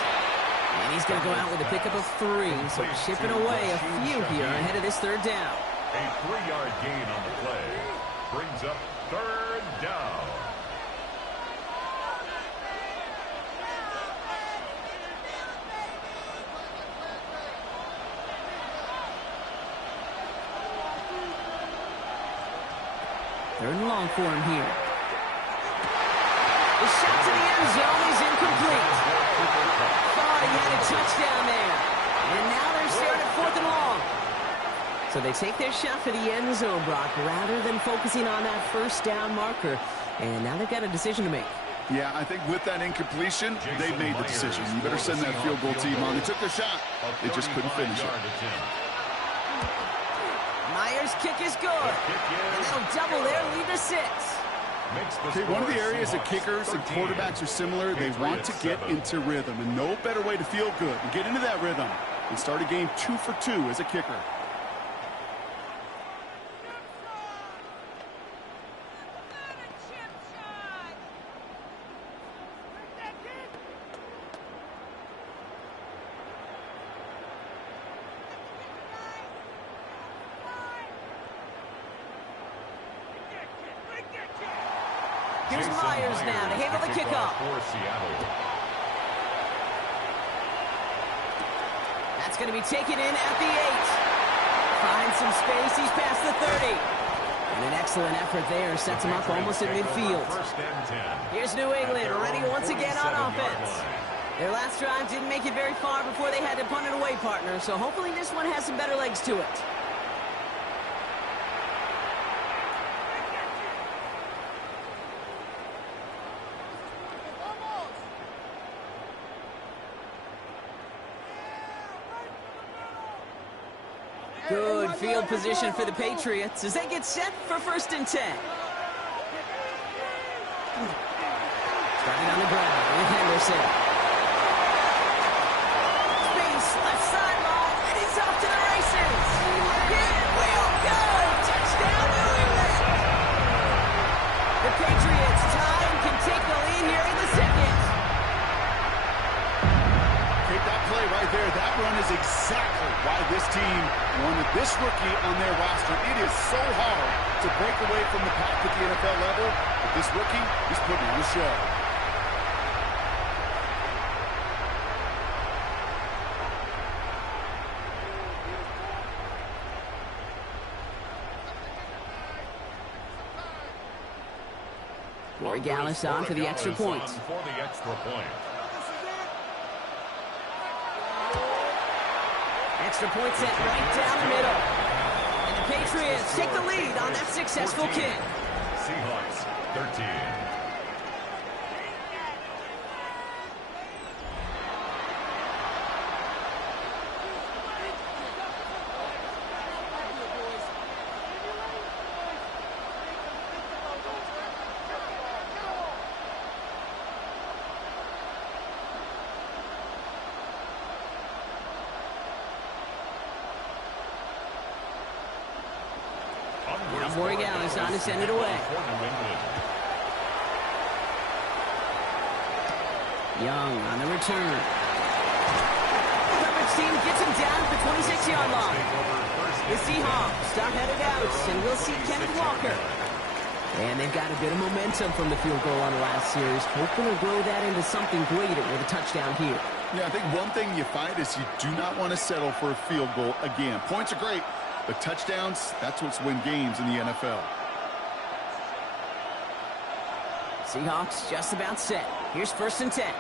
And he's going to go out with a pickup of 3, so chipping away a few here ahead of this third down. A 3-yard gain on the play brings up 3rd down. Third and long for him here. The shot to the end zone is incomplete. Thought he had a touchdown there. And now they're staring at 4th and long. So they take their shot for the end zone, Brock, rather than focusing on that first down marker. And now they've got a decision to make. Yeah, I think with that incompletion, they made the decision. You better send that field goal team on. They took their shot. They just couldn't finish it. Myers' kick is good. And that'll double their lead to 6. Okay, one of the areas that kickers and quarterbacks are similar, they want to get into rhythm. And no better way to feel good and get into that rhythm and start a game 2 for 2 as a kicker. Here's Myers now to handle the kickoff. That's going to be taken in at the 8. Finds some space. He's past the 30. And an excellent effort there sets him up almost at midfield. Here's New England ready once again on offense. Their last drive didn't make it very far before they had to punt it away, partner. So hopefully this one has some better legs to it. Good field position for the Patriots as they get set for 1st and 10. Starting on the ground with Henderson. Space, left sideline, and he's off to the races. Here we'll go! Touchdown, New England! The Patriots tie and can take the lead here in the 2nd. Take that play right there. That run is exactly why this team wanted this rookie on their roster. It is so hard to break away from the pack at the NFL level, but this rookie is putting on a show. Corey Gallis on for the extra point. Extra point set right down the middle. And the Patriots take the lead on that successful kick. Seahawks 13. Now Borregales on to send it away. Young on the return. Coverage team gets him down at the 26-yard line. The Seahawks are headed out, and we'll see Kenneth Walker. And they've got a bit of momentum from the field goal on the last series, hoping to grow that into something greater with a touchdown here. Yeah, I think one thing you find is you do not want to settle for a field goal again. Points are great, but touchdowns, that's what's win games in the NFL. Seahawks just about set. Here's 1st and 10.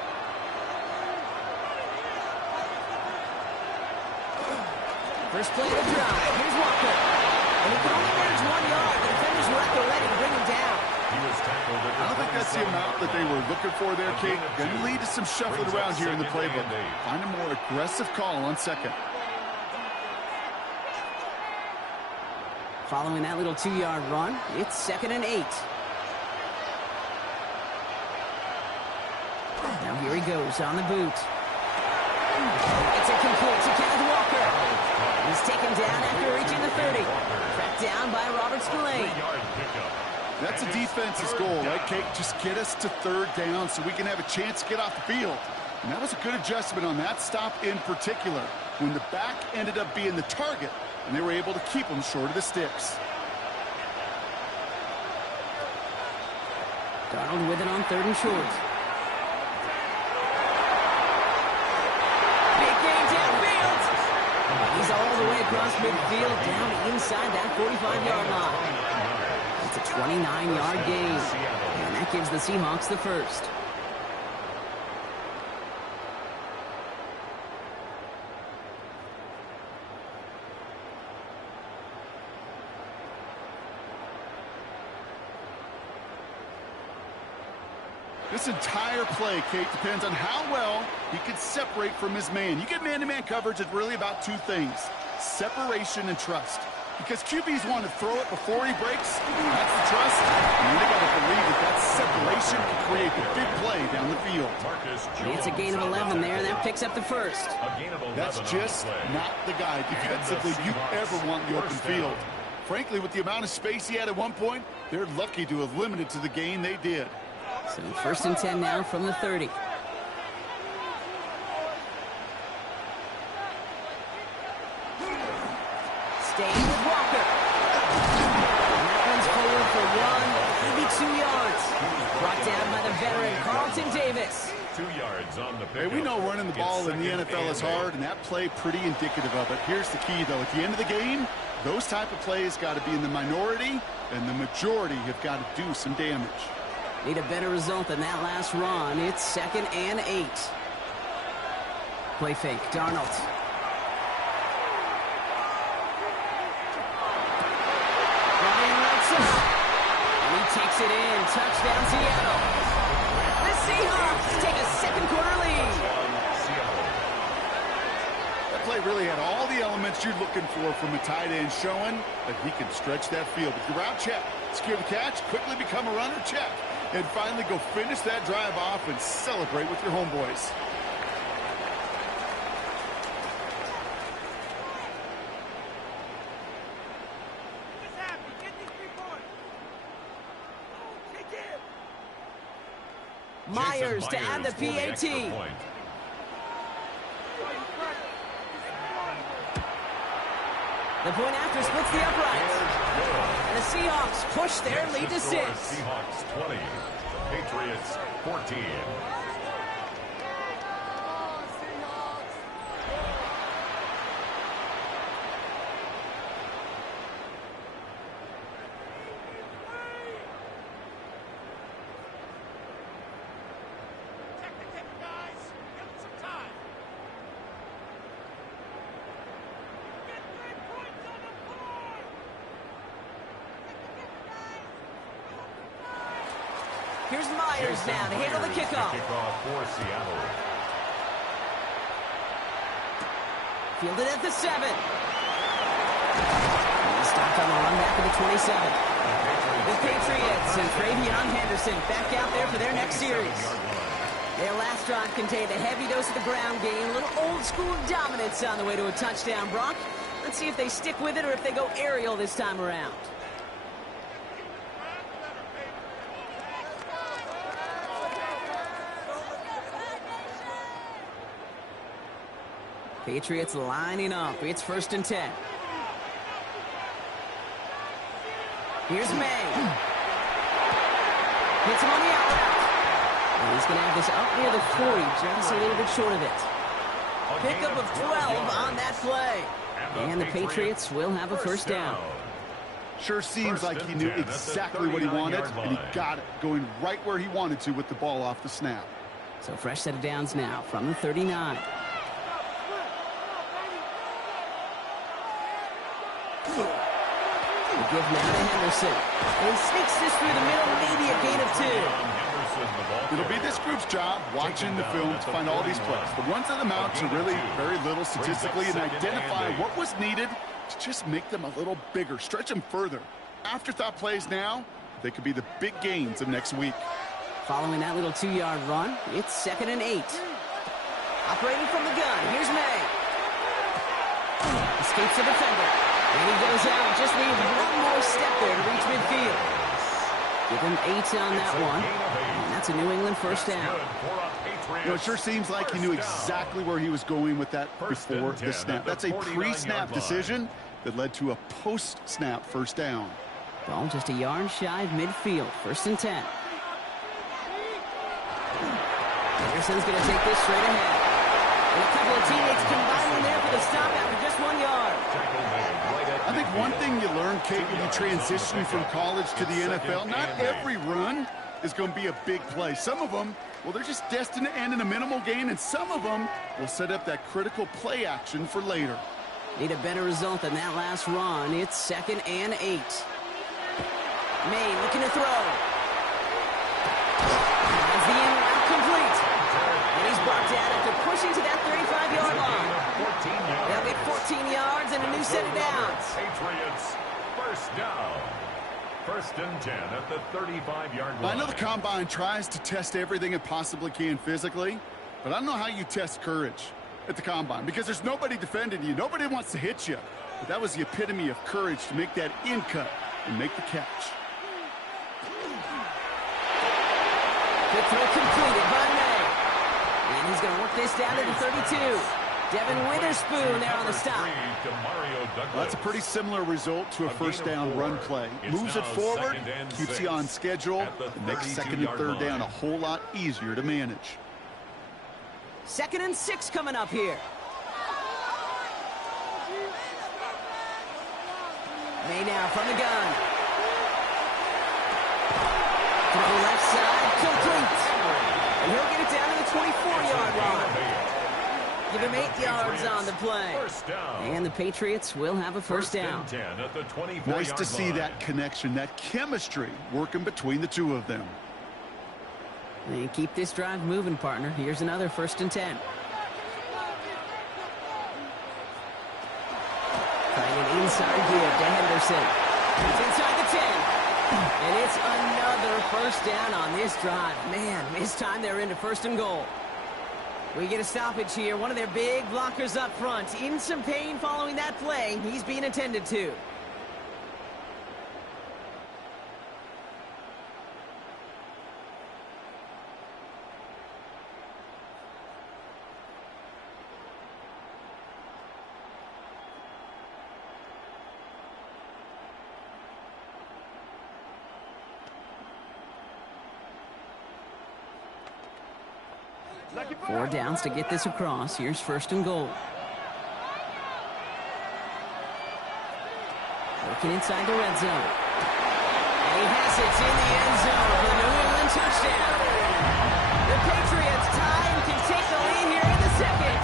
First play of the drive. Here's Walker. And he can only manage 1 yard. The defenders were at the ready to bring him down. I don't think that's the amount that they were looking for there, Kate. Going to lead to some shuffling around here in the playbook. Find a more aggressive call on 2nd. Following that little 2-yard run, it's 2nd and 8. Now here he goes on the boot. It's incomplete to Kenneth Walker. He's taken down after reaching the 30. Tracked down by Robert Spillane. That's a defense's goal, right, Kate? Just get us to 3rd down so we can have a chance to get off the field. And that was a good adjustment on that stop in particular, when the back ended up being the target, and they were able to keep him short of the sticks. Darnold with it on 3rd and short. Big gain downfield. He's all the way across midfield, down inside that 45-yard line. It's a 29-yard gain, and that gives the Seahawks the first. This entire play, Kate, depends on how well he can separate from his man. You get man-to-man coverage, it's really about 2 things, separation and trust. Because QBs want to throw it before he breaks, that's the trust, and they got to believe that separation can create the big play down the field. It's a gain of 11 there, and that picks up the first. That's just not the guy defensively you ever want in the open field. Frankly, with the amount of space he had at one point, they're lucky to have limited to the gain they did. So 1st and 10 now from the 30. Staying with Walker. And that one's forward for 182 yards. Brought down by the veteran Carlton Davis. 2 yards on the Hey, we know running the ball in the NFL is hard, and that play pretty indicative of it. Here's the key, though. At the end of the game, those type of plays got to be in the minority, and the majority have got to do some damage. Need a better result than that last run. It's 2nd and 8. Play fake, Darnold. Running right side. And he takes it in. Touchdown, Seattle. The Seahawks take a 2nd quarter lead. That play really had all the elements you're looking for from a tight end, showing that he can stretch that field. With your route check, secure the catch, quickly become a runner, check. And finally go finish that drive off and celebrate with your homeboys. Myers to add the PAT. The point after splits the uprights. And the Seahawks push their lead to 6. Seahawks 20, Patriots 14. Here's Myers now to handle the kickoff. Kickoff for Seattle. Fielded at the 7. Stopped on the run back to the 27. The Patriots and Travion Henderson back out there for their next series. Their last drive contained a heavy dose of the ground game, a little old-school dominance on the way to a touchdown, Brock. Let's see if they stick with it or if they go aerial this time around. Patriots lining up. It's 1st and 10. Here's May. Hits him on the out route. And he's going to have this up near the 40, just a little bit short of it. Pickup of 12 on that play. And the Patriots will have a 1st down. Sure seems like he knew exactly what he wanted, and he got it, going right where he wanted to with the ball off the snap. So fresh set of downs now from the 39. The give now to Henderson. And he sneaks this through the middle, maybe a gain of 2. It'll be this group's job watching the film to find all these plays. The ones that amount to really very little statistically and identify what was needed to just make them a little bigger, stretch them further. Afterthought plays now, they could be the big gains of next week. Following that little 2-yard run, it's 2nd and 8. Operating from the gun, here's May. Escapes the defender. And he goes out, just needs one more step there to reach midfield. Give him 8 on that one. And that's a New England 1st down. You know, it sure seems like he knew exactly where he was going with that before the snap. That's a pre-snap decision that led to a post-snap 1st down. Ball just a yard shy of midfield. 1st and 10. Anderson's going to take this straight ahead. And a couple of teammates combining there for the stop after just 1 yard. I think one thing you learn, Kate, when you transition from college to the NFL, not every run is going to be a big play. Some of them, well, they're just destined to end in a minimal gain, and some of them will set up that critical play action for later. Need a better result than that last run. It's 2nd and 8. May looking to throw. Has the in route complete. And he's brought down after pushing to that 35-yard line. They'll get 14 yards and a new set of downs. Patriots 1st down. 1st and 10 at the 35-yard line. I know the Combine tries to test everything it possibly can physically, but I don't know how you test courage at the Combine, because there's nobody defending you. Nobody wants to hit you. But that was the epitome of courage to make that in cut and make the catch. Quick throw completed by May. And he's going to work this down to the 32. Devin Witherspoon there on the stop. Well, that's a pretty similar result to a 1st down run play. Moves it forward, keeps you on schedule, and makes 2nd and 3rd down a whole lot easier to manage. 2nd and 6 coming up here. May now from the gun. Throw left side, complete. And he'll get it down to the 24-yard line. Give him 8 yards on the play. And the Patriots will have a 1st down. Nice to see that connection, that chemistry working between the two of them. And keep this drive moving, partner. Here's another 1st and 10. Trying an inside give to Henderson. It's inside the 10. And it's another 1st down on this drive. Man, this time they're into 1st and goal. We get a stoppage here. One of their big blockers up front. In some pain following that play. He's being attended to. Four downs to get this across. Here's 1st and goal. Working inside the red zone. And he has it in the end zone for the New England touchdown. The Patriots tie and can take the lead here in the 2nd.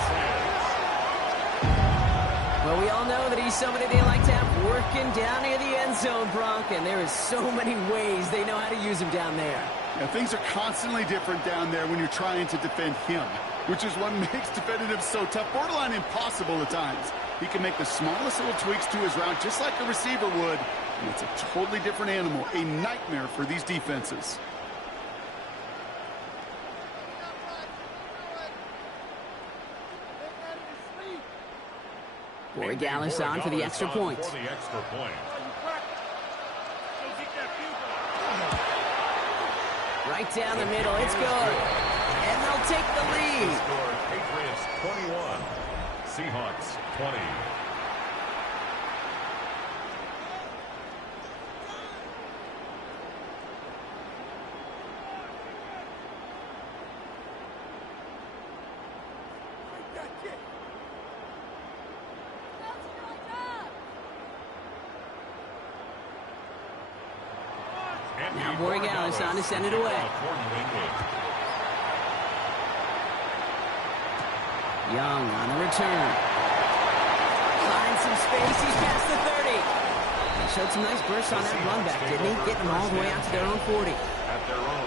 Well, we all know that he's somebody they like to have working down near the end zone, Bronk, and there is so many ways they know how to use him down there. Yeah, things are constantly different down there when you're trying to defend him, which is what makes defending him so tough, borderline impossible at times. He can make the smallest little tweaks to his route just like a receiver would, and it's a totally different animal, a nightmare for these defenses. Corey Gallis on for the extra point. Right down the middle, it's good. And they'll take the lead. Patriots 21, Seahawks 20. Now Borregales on to send it away. Young on the return. Finds some space. He's past the 30. He showed some nice bursts on that run back, didn't he? Getting them all the way out to their own 40.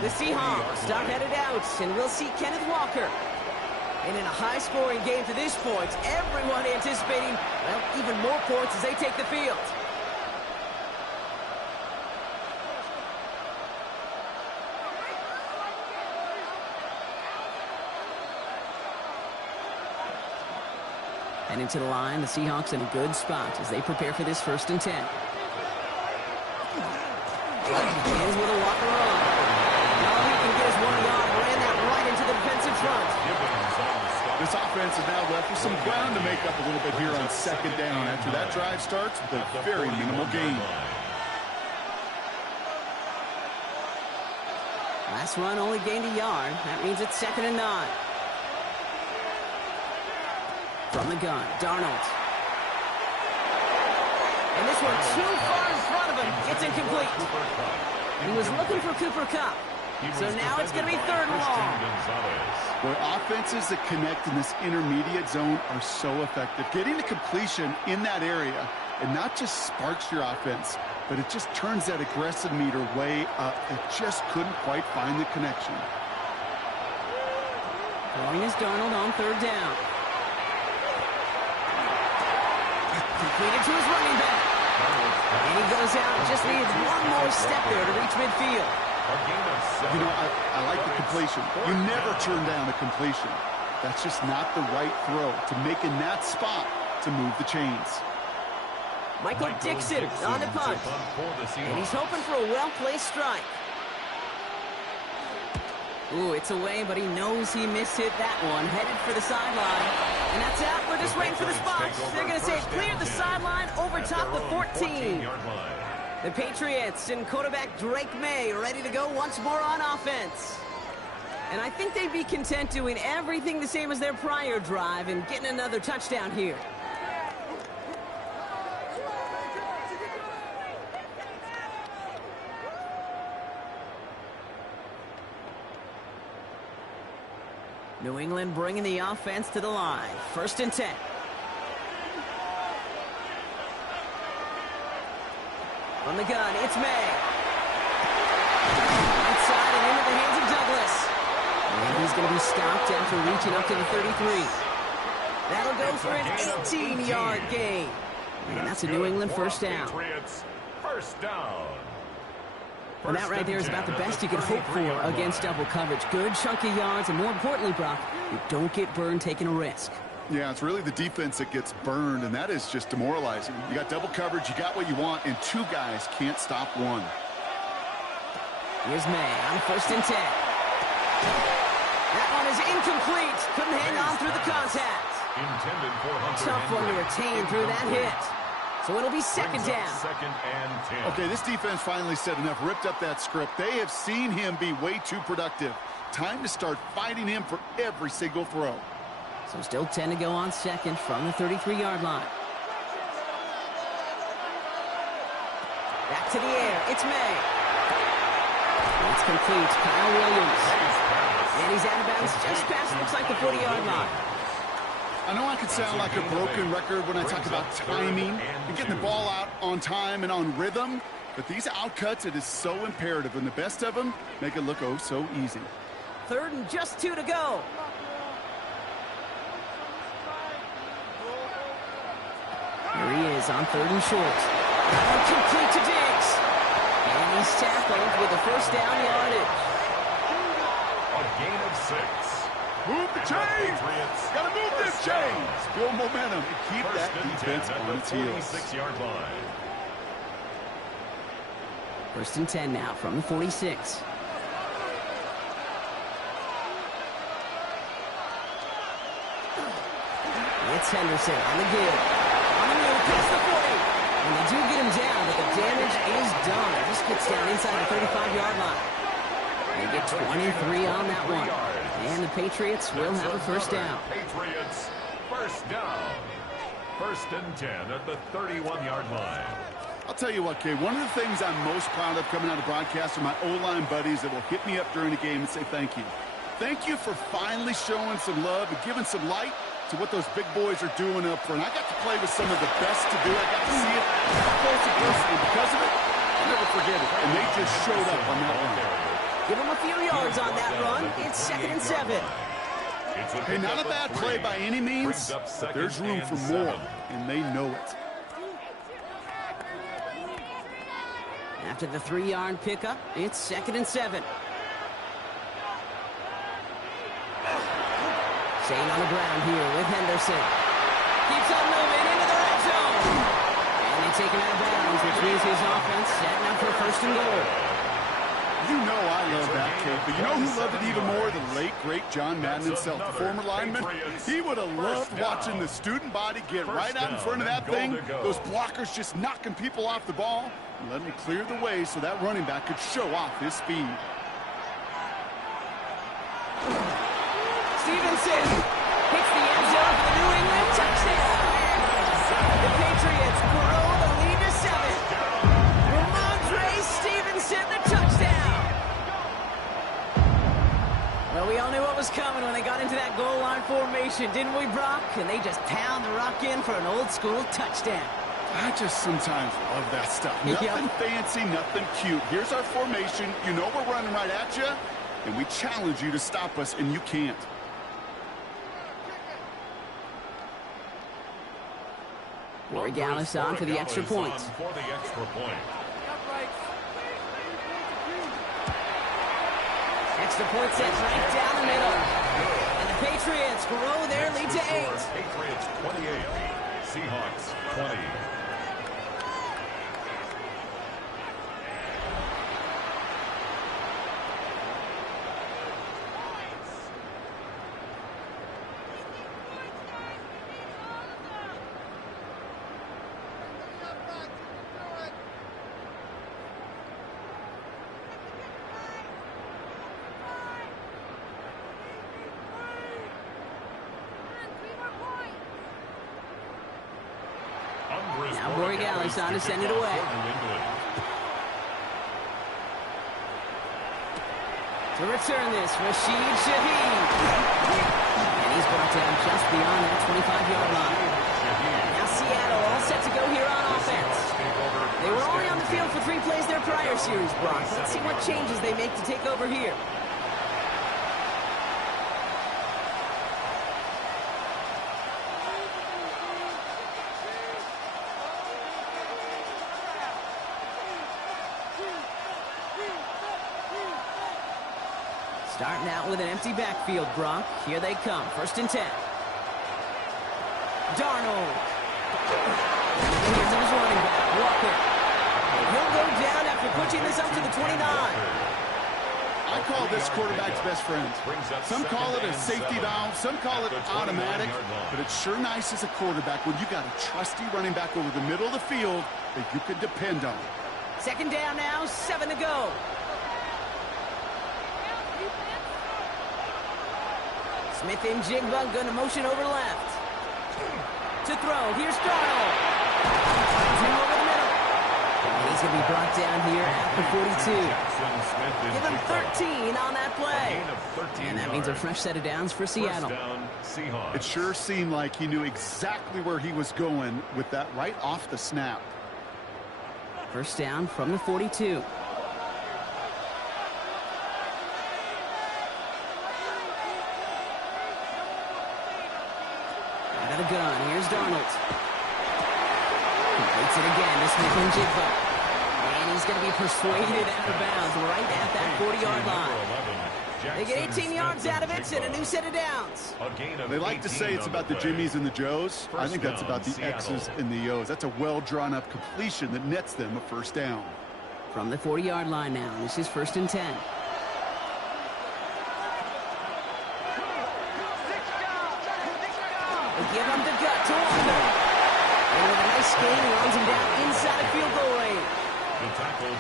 The Seahawks start headed out, and we'll see Kenneth Walker. And in a high-scoring game to this point, everyone anticipating, well, even more points as they take the field. Heading to the line, the Seahawks in a good spot as they prepare for this 1st and 10. Begins with a walker run. Now he can get his 1 yard, ran that right into the defensive front. This offense is now left with some ground to make up a little bit here on 2nd down after that drive starts with a very minimal gain. Last run only gained a yard. That means it's 2nd and 9. From the gun, Darnold. And this one too far in front of him. It's incomplete. He was looking for Cooper Kupp. So now it's going to be 3rd and long. Boy, offenses that connect in this intermediate zone are so effective. Getting the completion in that area, it not just sparks your offense, but it just turns that aggressive meter way up. It just couldn't quite find the connection. Throwing is Darnold on 3rd down. Completed to his running back. And he goes out, just needed one more step there to reach midfield. You know, I like the completion. You never turn down a completion. That's just not the right throw to make in that spot to move the chains. Michael Dixon on the punt. And he's hoping for a well-placed strike. Ooh, it's away, but he knows he mishit that one. Headed for the sideline. And that's out. We're just waiting for the spot. They're going to say it cleared the sideline over top the 14. The Patriots and quarterback Drake May ready to go once more on offense. And I think they'd be content doing everything the same as their prior drive and getting another touchdown here. New England bringing the offense to the line. 1st and 10. From the gun, it's May. Outside and into the hands of Douglas. And he's going to be stopped after reaching up to the 33. That'll go for an 18-yard gain. And that's a New England 1st down. 1st down. Well, that right there is about the best you can hope for against double coverage. Good chunky yards, and more importantly, Brock, you don't get burned taking a risk. Yeah, it's really the defense that gets burned, and that is just demoralizing. You got double coverage, you got what you want, and 2 guys can't stop one. Here's May on 1st and 10. That one is incomplete. Couldn't hang on through the contact. Tough one to retain through that hit. So it'll be 2nd down. 2nd and 10. Okay, this defense finally said enough, ripped up that script. They have seen him be way too productive. Time to start fighting him for every single throw. So still 10 to go on 2nd from the 33-yard line. Back to the air. It's May. It's complete. Kyle Williams. And he's out of bounds just past, looks like, the 40-yard line. I know I could sound like a broken record when I talk about timing and getting the ball out on time and on rhythm, but these outcuts, it is so imperative, and the best of them make it look oh so easy. 3rd and just 2 to go. Here he is on 3rd and short. Complete to Diggs. And he's tackled with a 1st down yardage. A gain of 6. Move the chains! Gotta move this chains! Build momentum and keep that defense on its heels. 46-yard line. 1st and 10 now from the 46. It's Henderson on the give. On the move, past the 40. And they do get him down, but the damage is done. Just gets down inside the 35-yard line. They get 23 on that one. And the Patriots will have a first down. Patriots, first down. First and 10 at the 31-yard line. I'll tell you what, Kay, one of the things I'm most proud of coming out of broadcast are my O-line buddies that will hit me up during the game and say thank you. Thank you for finally showing some love and giving some light to what those big boys are doing up front. I got to play with some of the best to do it. I got to see it up close and personal. Because of it, I'll never forget it. And they just showed up on that one. Give them a few yards on that run. It's 2nd and 7. Hey, not a bad play by any means, but there's room for more, and they know it. After the 3-yard pickup, it's 2nd and 7. Shane on the ground here with Henderson. Keeps on moving into the red zone. And they take him out of bounds, which means his offense setting up for 1st and goal. You know I love that, Kate, but you know who loved it even more? The late, great John Madden himself, the former lineman. He would have loved watching the student body get right out in front of that thing, those blockers just knocking people off the ball, and letting him clear the way so that running back could show off his speed. Stevenson hits the end zone for the New England touchdown. The Patriots grow the lead to 7. Ramondre Stevenson, the touchdown. Well, we all knew what was coming when they got into that goal line formation, didn't we, Brock? And they just pound the rock in for an old-school touchdown. I just sometimes love that stuff. Nothing fancy, nothing cute. Here's our formation. You know we're running right at you, and we challenge you to stop us, and you can't. Corey Gallis on for the extra point. Extra point set right down the middle. And the Patriots grow their lead to 8. Patriots 28, Seahawks 20. Now Borregales on to send it away. To return this, Rashid Shaheed. And he's brought down just beyond that 25-yard line. Now Seattle all set to go here on offense. They were only on the field for 3 plays their prior series, Brock. Let's see what changes they make to take over here. Starting out with an empty backfield, Brock. Here they come. 1st and 10. Darnold. And here's his running back, Walker. He'll go down after pushing this up to the 29. I call this quarterback's best friend. Some call it a safety valve, some call it automatic, but it's sure nice as a quarterback when you got a trusty running back over the middle of the field that you can depend on. 2nd down now, 7 to go. Smith and Jigba going to motion over left. To throw, here's Darnold. Finds him over the middle. And he's going to be brought down here at the 42. Give him 13 on that play. And that means a fresh set of downs for Seattle. It sure seemed like he knew exactly where he was going with that right off the snap. 1st down from the 42. Out of the gun, here's Darnold. Completes it again to Smith and Jigba. And he's going to be persuaded out of bounds right at that 40-yard line. They get 18 yards out of it and a new set of downs. They like to say it's about the Jimmies and the Joes. I think that's about the X's and the O's. That's a well-drawn-up completion that nets them a 1st down. From the 40-yard line now, this is 1st and 10. They give him the gut to Wonder. And with a nice skate, he runs him down inside field goal range.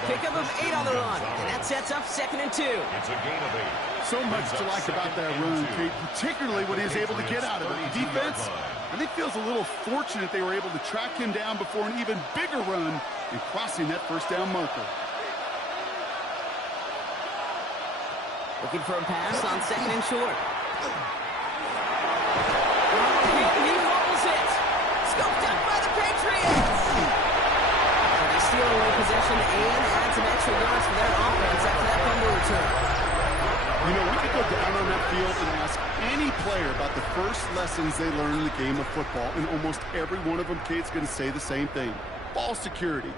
Pickup of 8 on the run, and that sets up 2nd and 2. It's a gain of 8. So much to like about that run, Kate, particularly when he was able to get out of it. The defense, I think, feels a little fortunate they were able to track him down before an even bigger run and crossing that first down marker. Looking for a pass on 2nd and short. He rolls it. Scooped up by the Patriots. So they steal away possession and add some extra yards for their offense after that fumble return. You know, we could go down on that field and ask any player about the first lessons they learned in the game of football, and almost every one of them, Kate's going to say the same thing. Ball security.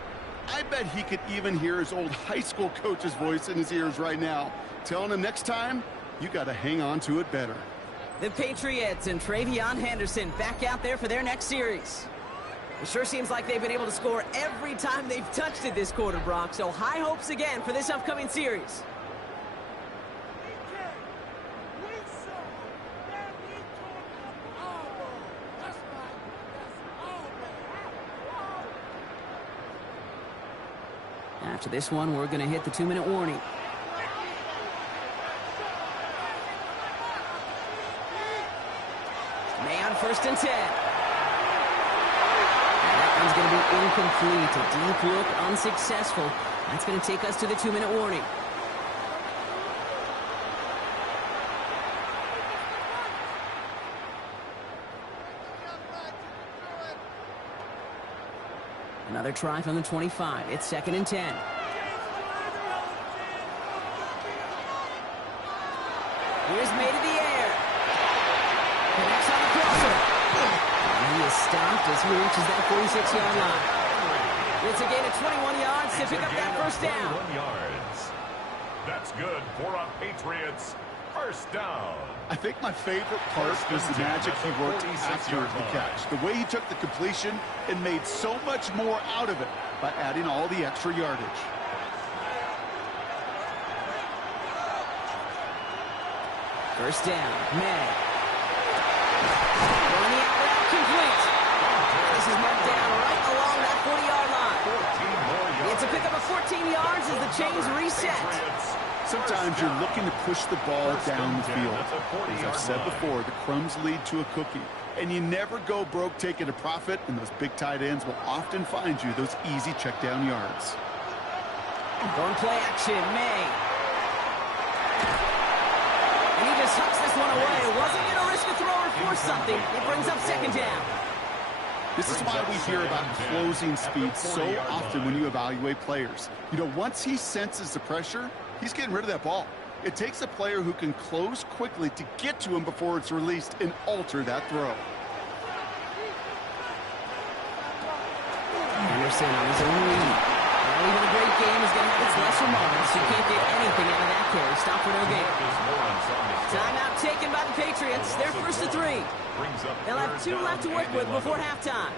I bet he could even hear his old high school coach's voice in his ears right now, telling him next time, you got to hang on to it better. The Patriots and Travion Henderson back out there for their next series. It sure seems like they've been able to score every time they've touched it this quarter, Brock, so high hopes again for this upcoming series. After this one, we're going to hit the 2-minute warning. May on 1st and 10. And that one's going to be incomplete. A deep look, unsuccessful. That's going to take us to the 2-minute warning. Another try from the 25. It's 2nd and 10. Here's made in the air. Connects on the crosser. And he is stopped as he reaches that 46-yard line. It's a gain of 21 yards to pick up that first down. 21 yards. That's good for a Patriots first down. I think my favorite part was the magic he worked after the catch. The way he took the completion and made so much more out of it by adding all the extra yardage. First down, May. Running out route complete. This is marked down right along that 40-yard line. It's a pickup of 14 yards as the chains reset. Sometimes you're looking to push the ball down the field. As I've said before, the crumbs lead to a cookie. And you never go broke taking a profit, and those big tight ends will often find you those easy check down yards. Going play action, May. And he just hucks this one away. Wasn't going to risk a throw or force something. It brings up 2nd down. This is why we hear about closing speed so often when you evaluate players. You know, once he senses the pressure, he's getting rid of that ball. It takes a player who can close quickly to get to him before it's released and alter that throw. Anderson on his own lead. Well, even a great game is going to have its lesser moments. You can't get anything out of that carry. Stop for no gain. Timeout taken by the Patriots. They're 1st and 3. They'll have 2 left to work with before halftime.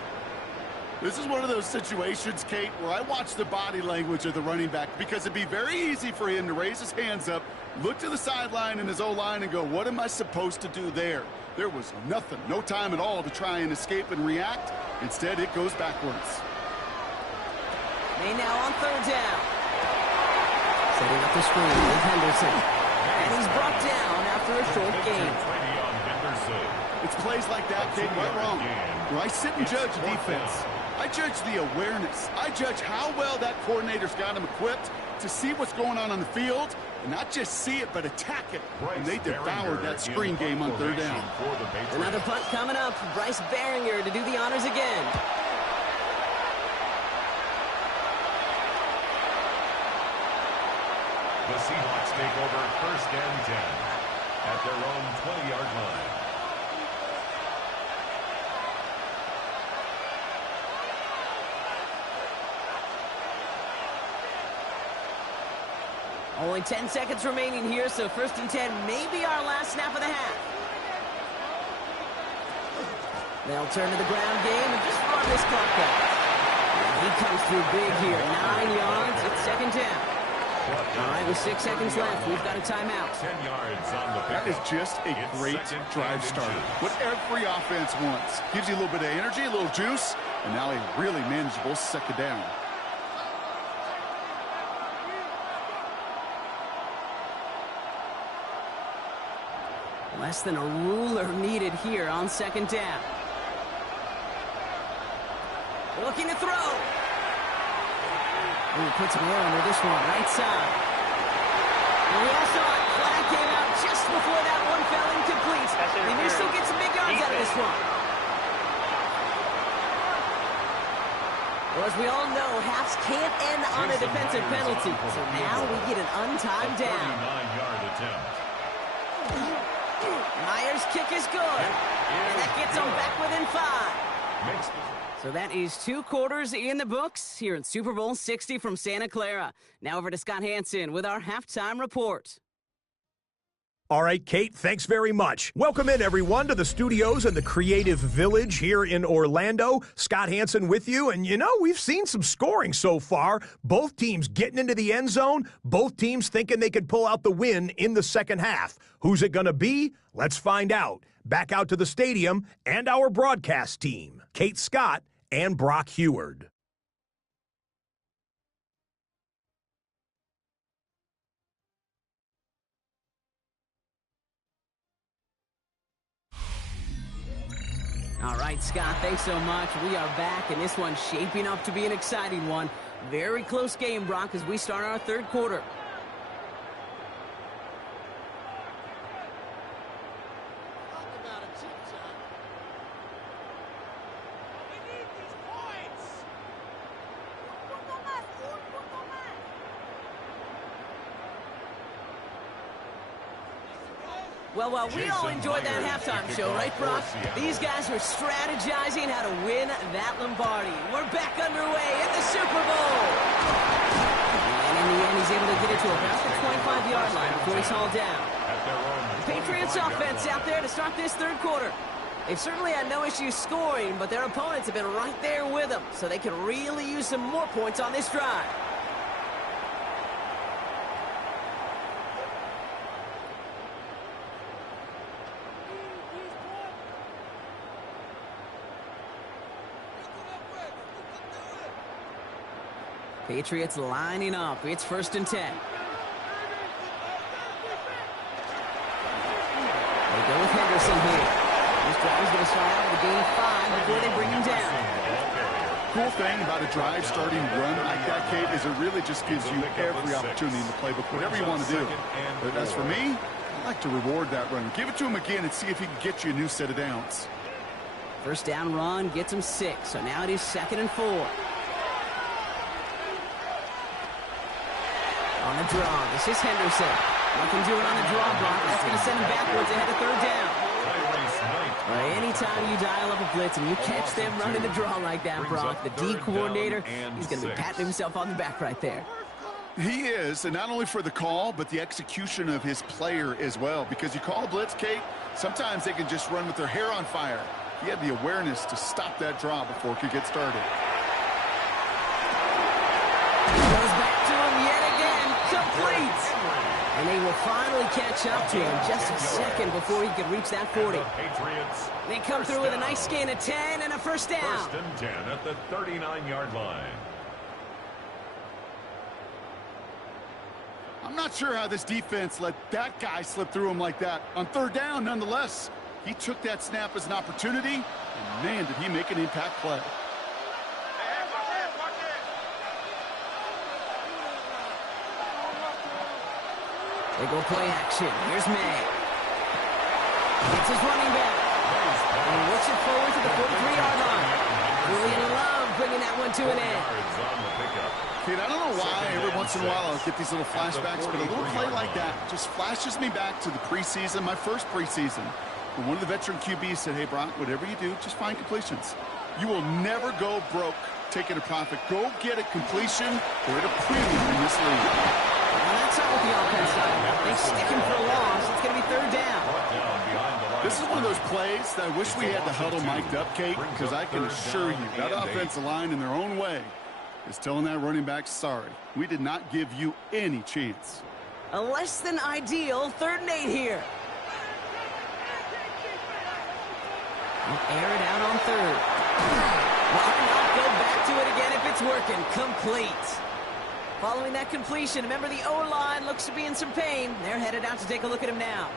This is one of those situations, Kate, where I watch the body language of the running back because it'd be very easy for him to raise his hands up, look to the sideline in his O-line and go, what am I supposed to do there? There was nothing, no time at all to try and escape and react. Instead, it goes backwards. May now on 3rd down. Setting up the screen with Henderson. And he's brought down after a short gain. It's plays like that, Kate, right wrong. Where I sit and judge defense. I judge the awareness. I judge how well that coordinator's got him equipped to see what's going on the field, and not just see it, but attack it. And they devoured that screen game on 3rd down. Another punt coming up. Bryce Behringer to do the honors again. The Seahawks take over 1st and 10 at their own 20-yard line. Only 10 seconds remaining here, so 1st and 10 may be our last snap of the half. They'll turn to the ground game and just run this clock out. And he comes through big here. 9 yards. It's 2nd down. All right, with 6 seconds left, we've got a timeout. 10 yards on the That is pickup. just a It's great second drive and starter. inches. What every offense wants. Gives you a little bit of energy, a little juice, and now a really manageable second down. Less than a ruler needed here on second down. Looking to throw. Ooh, puts some air under this one, right side. And we all saw it. Flag came out just before that one fell incomplete. They may still get some big yards out of this one. Well, as we all know, halves can't end on a defensive penalty. So now we get an untimed down. 39-yard attempt. Myers' kick is good. And that gets them back within 5. So that is 2 quarters in the books here in Super Bowl 60 from Santa Clara. Now over to Scott Hansen with our halftime report. All right, Kate, thanks very much. Welcome in, everyone, to the studios and the Creative Village here in Orlando. Scott Hansen with you, and we've seen some scoring so far. Both teams getting into the end zone, both teams thinking they could pull out the win in the second half. Who's it going to be? Let's find out. Back out to the stadium and our broadcast team, Kate Scott and Brock Heward. All right, Scott, thanks so much. We are back, and this one's shaping up to be an exciting one. Very close game, Brock, as we start our third quarter. Well, we all enjoyed that halftime show, right, Brock? These guys were strategizing how to win that Lombardi. We're back underway at the Super Bowl. And in the end, he's able to get it to about the 25-yard line before he's hauled down. Patriots offense out there to start this third quarter. They've certainly had no issues scoring, but their opponents have been right there with them, so they can really use some more points on this drive. Patriots lining up. It's 1st and 10. They go with Henderson here. This drive is going to start out with a gain of 5 before they bring him down. Cool thing about a drive starting run like that, Kate, is it really just gives you every opportunity in the playbook, whatever you want to do. But as for me, I like to reward that run. Give it to him again and see if he can get you a new set of downs. First down run gets him 6. So now it is 2nd and 4. On the draw, this is Henderson. Nothing doing on the draw, Brock. That's going to send him backwards ahead of 3rd down. Anytime you dial up a blitz and you catch them running the draw like that, Brock, the D coordinator, he's going to be patting himself on the back right there. He is, and not only for the call, but the execution of his player as well. Because you call a blitz, Kate, sometimes they can just run with their hair on fire. He had the awareness to stop that draw before it could get started. Goes back to him yet again. Complete. And they will finally catch up to him just a second before he could reach that 40. They come through with a nice gain of 10 and a first down. 1st and 10 at the 39-yard line. I'm not sure how this defense let that guy slip through him like that. On 3rd down, nonetheless, he took that snap as an opportunity, and man, did he make an impact play. They go play action. Here's May. It's his running back. And he works it forward to the 43-yard line. Julian Love bringing that one to an end. Kid, I don't know why every once in a while I'll get these little flashbacks, but a little play like that just flashes me back to the preseason, my first preseason. When one of the veteran QBs said, hey, Brock, whatever you do, just find completions. You will never go broke taking a profit. Go get a completion. They're at a premium in this league. Well, that's not what the offense does. They stick him for a loss. It's going to be 3rd down. This is one of those plays that I wish we had the huddle mic'd up, Kate, because I can assure you that offensive line in their own way is telling that running back, sorry, we did not give you any chance. A less than ideal 3rd and 8 here. They'll air it out on 3rd. Why not go back to it again if it's working? Complete. Following that completion, remember the O-line looks to be in some pain. They're headed out to take a look at him now.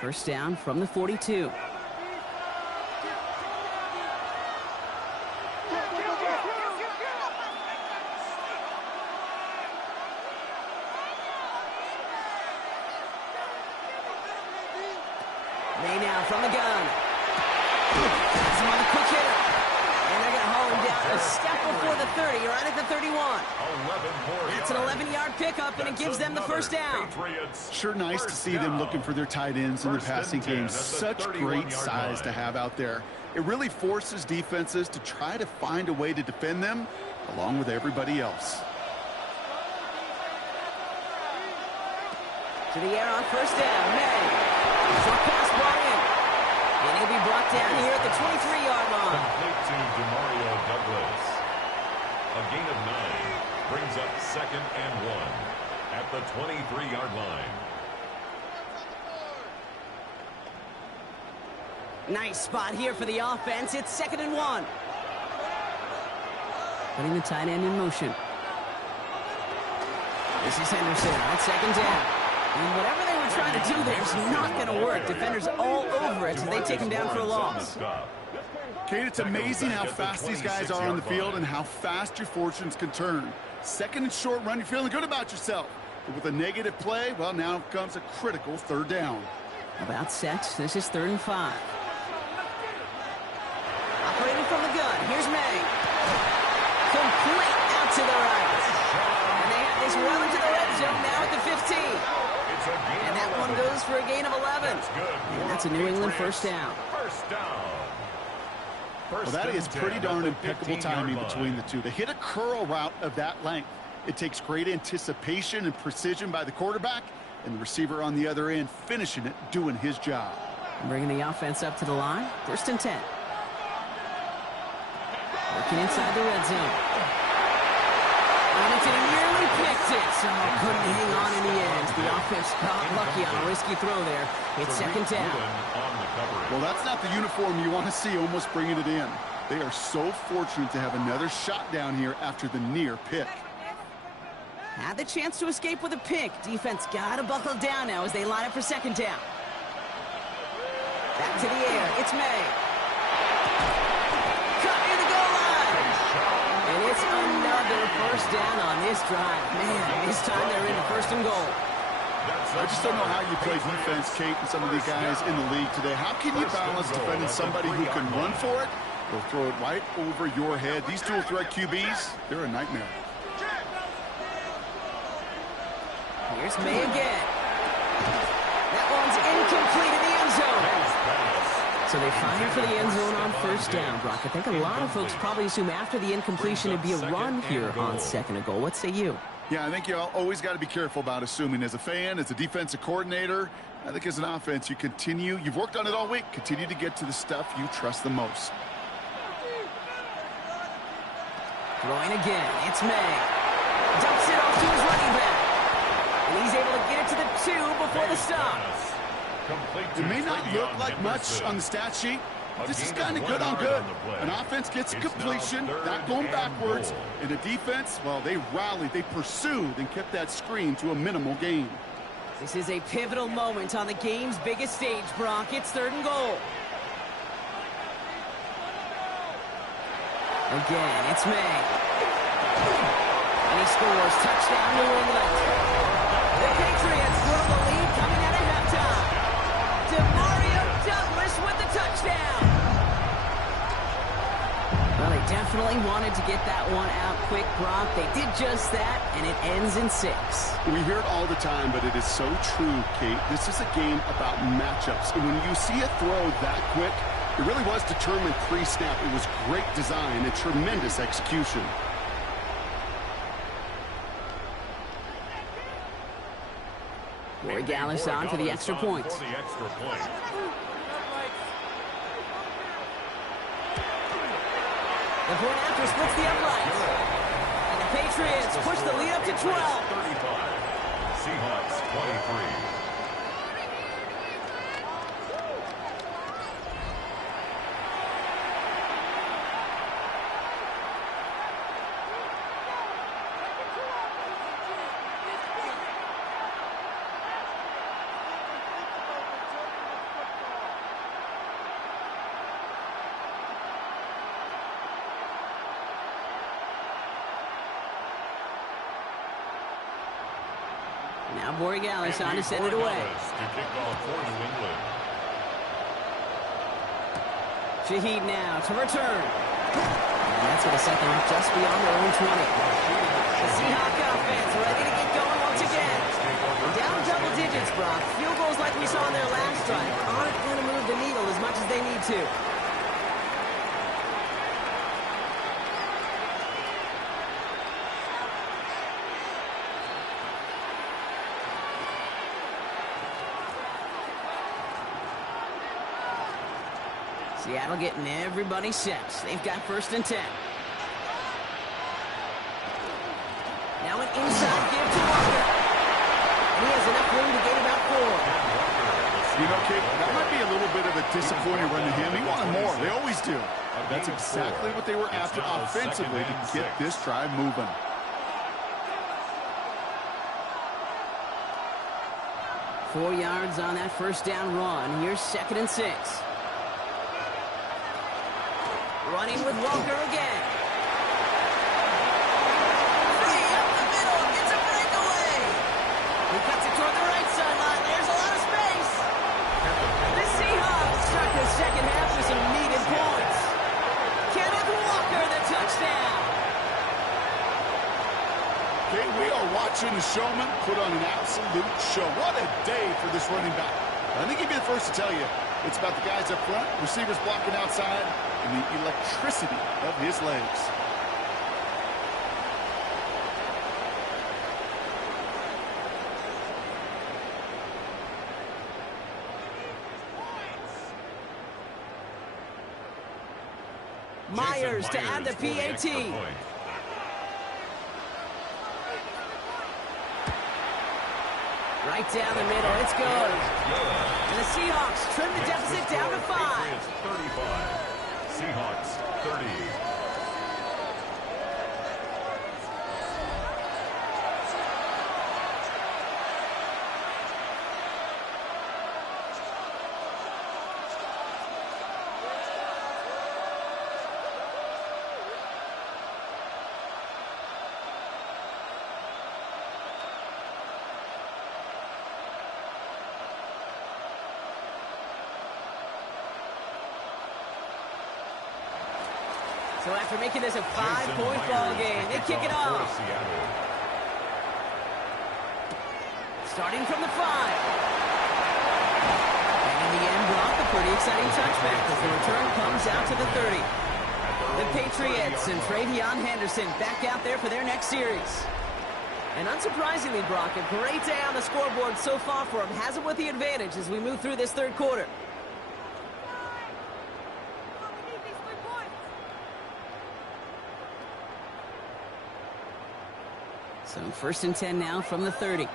First down from the 42. May now from the gun. He's on the quick hitter. And they're going to haul him down a step before the 30, right at the 31. It's an 11-yard pickup, and it gives them the first down. Sure nice to see them looking for their tight ends in the passing game. Such great size to have out there. It really forces defenses to try to find a way to defend them along with everybody else. To the air on first down. May. Short pass brought in. And he'll be brought down here at the 23-yard line. Complete to DeMario Douglas. A gain of 9 brings up 2nd and 1 at the 23-yard line. Nice spot here for the offense. It's 2nd and 1. Putting the tight end in motion. This is Henderson on 2nd down. And whatever they were trying to do there is not going to work. Defenders all over it, so they take him down for a loss. Kate, it's amazing how fast these guys are on the field and how fast your fortunes can turn. 2nd and short run, you're feeling good about yourself. But with a negative play, well, now comes a critical 3rd down. About set. This is 3rd and 5. Operating from the gun. Here's May. Complete out to the right. And they have this well into the red zone now at the 15. And that one goes for a gain of 11. And that's a New England first down. Well, that is pretty darn impeccable timing between the two. To hit a curl route of that length, it takes great anticipation and precision by the quarterback, and the receiver on the other end finishing it, doing his job. Bringing the offense up to the line. 1st and 10. Working inside the red zone. And it's nearly picked it. So couldn't hang on in the end. The offense got lucky on a risky throw there. It's 2nd down. Well, that's not the uniform you want to see almost bringing it in. They are so fortunate to have another shot down here after the near pick. Had the chance to escape with a pick. Defense got to buckle down now as they line up for 2nd down. Back to the air. It's May. Cut near the goal line. And it's another first down on this drive. Man, this time they're in the 1st and goal. I just don't know how you play defense, Kate, and some of these guys in the league today. How can you balance defending somebody who can run for it or throw it right over your head? These dual threat QBs, they're a nightmare. Here's May again. That one's incomplete in the end zone. So they fire for the end zone on first down, Brock. I think a lot of folks probably assume after the incompletion it'd be a run here on 2nd and goal. What say you? Yeah, I think you always got to be careful about assuming. As a fan, as a defensive coordinator, I think as an offense, you've worked on it all week, continue to get to the stuff you trust the most. Throwing again, it's May. Dumps it off to his running back. And he's able to get it to the 2 before the stop. It may not look like much on the stat sheet. This is kind of good on good. An offense gets a completion, not going backwards. And the defense, well, they rallied, they pursued, and kept that screen to a minimal gain. This is a pivotal moment on the game's biggest stage, Brock. It's 3rd and goal. Again, it's May. And he scores. Touchdown, New England. The Patriots grow the lead coming out of halftime. DeMario Douglas with the touchdown. Well, they definitely Well, he wanted to get that one out quick, Brock. They did just that, and it ends in 6. We hear it all the time, but it is so true, Kate. This is a game about matchups. And when you see a throw that quick, it really was determined pre-snap. It was great design and tremendous execution. Roy Gallis on for the extra point. The point after splits the uprights. And the Patriots push the lead up to 12. 35. Seahawks 23. Now Borregales on to send it away. To kick off for New England. Shaheed now to return. And that's going to set them just beyond their own 20. The Seahawk offense ready to get going once again. Down double digits, Brock. Field goals like we saw in their last drive aren't going to move the needle as much as they need to. Seattle getting everybody set. They've got 1st and 10. Now an inside give to Walker. And he has enough room to gain about 4. You know, Kate, that might be a little bit of a disappointing run to him. He wanted more. They always do. That's exactly what they were after offensively to get this drive moving. Four yards on that first down run. Here's 2nd and 6. Running with Walker again. Free up the middle. It's a breakaway. He cuts it toward the right sideline. There's a lot of space. The Seahawks start the second half with some needed points. Kenneth Walker, the touchdown. Okay, we are watching the showman put on an absolute show. What a day for this running back. I think he'd be the first to tell you it's about the guys up front, receivers blocking outside, and the electricity of his legs. Myers to add the PAT. Right down the middle, it's good. And the Seahawks trim the deficit down to 5. 35. Seahawks 30. So after making this a 5-point ball game, they kick it off. Starting from the 5. And in the end, Brock, a pretty exciting touchback as the return comes out to the 30. The Patriots and Travion Henderson back out there for their next series. And unsurprisingly, Brock, a great day on the scoreboard so far for him. Has it with the advantage as we move through this third quarter. So 1st and 10 now from the 30.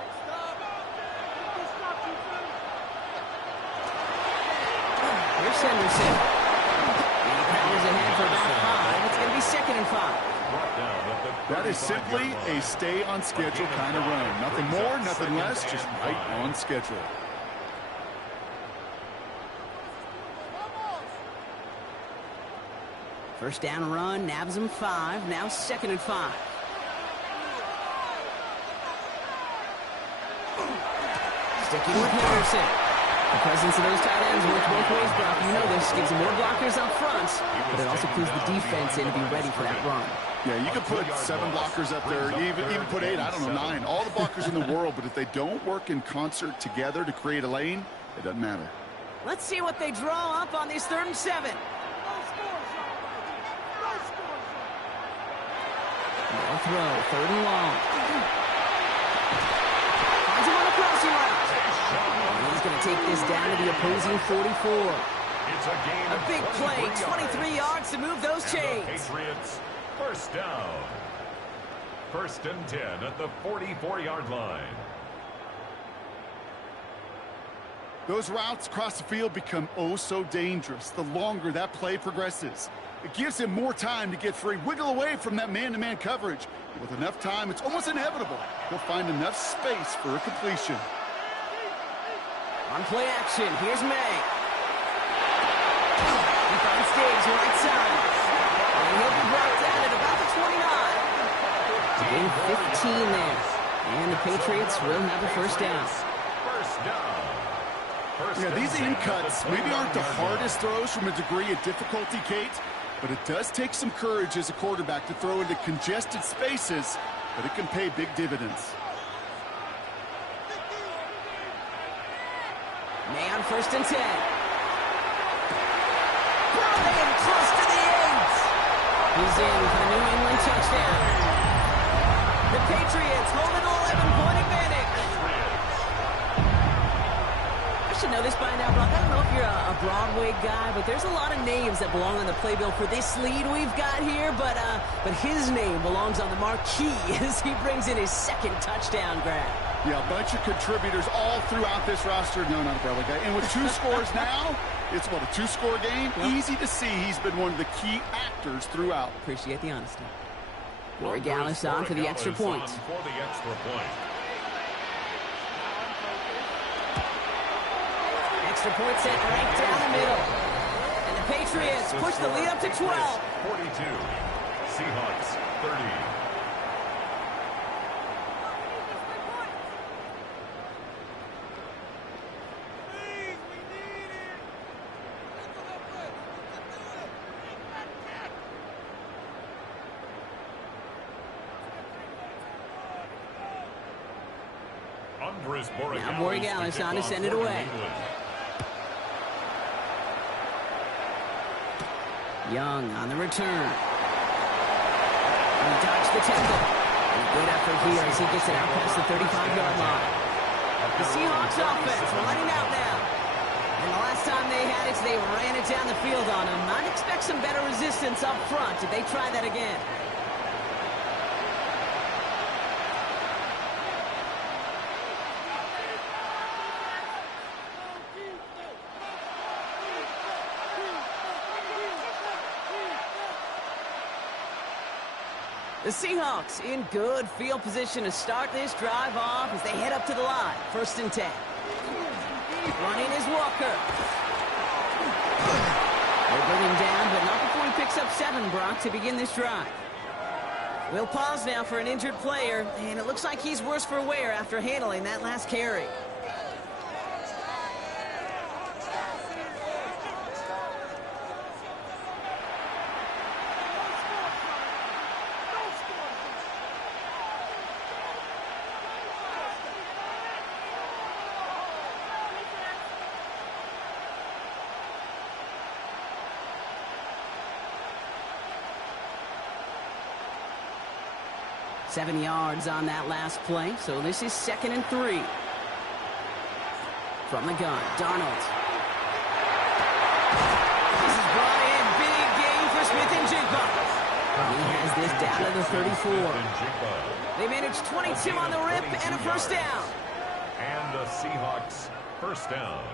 Here's Henderson. And he powers ahead for about 5. It's going to be 2nd and 5. That is simply a stay on schedule kind of run. Nothing more, nothing less, just right on schedule. First down run, nabs him 5. Now 2nd and 5. Sticking with Henderson. The presence of those tight ends works both ways, Brock. You know this. Gives them more blockers up front, but it also clues the defense in to be ready for that run. Yeah, you could put 7 blockers up there, even put 8, I don't know, 9. All the blockers in the world, but if they don't work in concert together to create a lane, it doesn't matter. Let's see what they draw up on this 3rd and 7. No throw, 3rd and long. Finds him on the crossing route. And he's going to take this down to the opposing 44. A big play, 23 yards to move those chains. Patriots, first down. 1st and 10 at the 44-yard line. Those routes across the field become oh so dangerous the longer that play progresses. It gives him more time to get free, wiggle away from that man-to-man coverage. With enough time, it's almost inevitable he'll find enough space for a completion. On play action, here's May. He finds Diggs right side. And he'll be brought down at about the 29. Gain 15 there. And the Patriots will have a 1st down. First down. Yeah, these in cuts maybe aren't the hardest throws from a degree of difficulty, Kate, but it does take some courage as a quarterback to throw into congested spaces, but it can pay big dividends. May on 1st and 10. Brought in close to the 8. He's in for the New England touchdown. The Patriots hold an 11-point advantage. I should know this by now, Brock. I don't know if you're a Broadway guy, but there's a lot of names that belong on the playbill for this lead we've got here, but his name belongs on the marquee as he brings in his 2nd touchdown grab. Yeah, a bunch of contributors all throughout this roster. No, not a Broadway guy. And with 2 scores now, it's what, a 2-score game? Yep. Easy to see he's been one of the key actors throughout. Appreciate the honesty. Corey Gallis on for the extra point. Extra point set right down the middle. And the Patriots push the lead up to 12. 42. Seahawks 30. Now Borregales on to send it away. Young on the return. He dodged the tackle. Good effort here as he gets it out past the 35-yard line. The Seahawks offense running out now. And the last time they had it, they ran it down the field on him. I'd expect some better resistance up front if they try that again. The Seahawks in good field position to start this drive off as they head up to the line. 1st and 10. Running is Walker. They bring him down, but not before he picks up 7, Brock, to begin this drive. We'll pause now for an injured player, and it looks like he's worse for wear after handling that last carry. Seven yards on that last play, so this is 2nd and 3. From the gun, Darnold. This is brought in. Big gain for Smith-Njigba. He has this down to the 34. They managed 22 on the rip and a 1st down. And the Seahawks 1st down.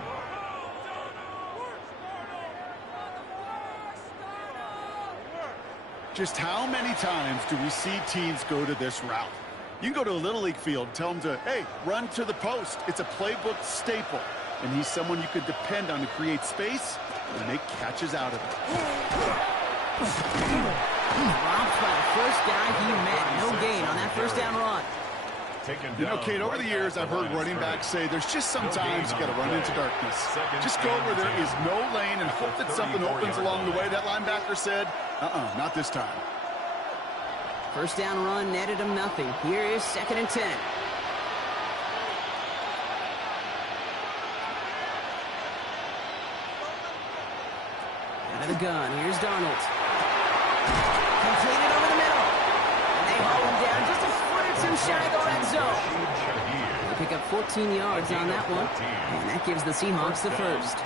Just how many times do we see teams go to this route? You can go to a Little League field, tell them to, hey, run to the post. It's a playbook staple. And he's someone you could depend on to create space and make catches out of it. Dropped by the first guy he met. No gain on that 1st down run. You know, Kate, over the years, I've heard running backs say there's just sometimes you got to run into darkness. Just go where there is no lane and hope that something opens along the way. That linebacker said, not this time. First down run netted him nothing. Here is 2nd and 10. Out of the gun. Here's Darnold. Completed over the middle. And they haul him down just a foot or two shy of the red zone. They pick up 14 yards on that one. And that gives the Seahawks the first.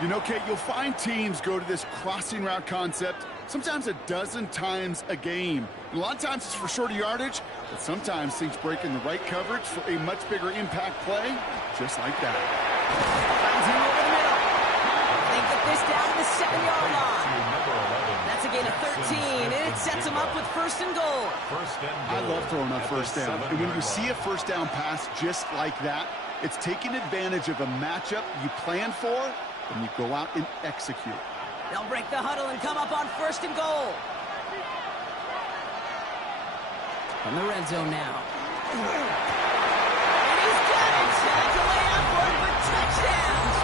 You know, Kate, you'll find teams go to this crossing route concept sometimes a dozen times a game. A lot of times it's for shorter yardage, but sometimes things break in the right coverage for a much bigger impact play, just like that. Finds him over the middle. They get this down to the 7-yard line. That's a gain of 13, and it sets them up with 1st and goal. I love throwing on 1st down. And when you see a 1st down pass just like that, it's taking advantage of a matchup you plan for, and you go out and execute. They'll break the huddle and come up on 1st and goal. From the red zone now. And he's got it. That's a layup one for touchdowns.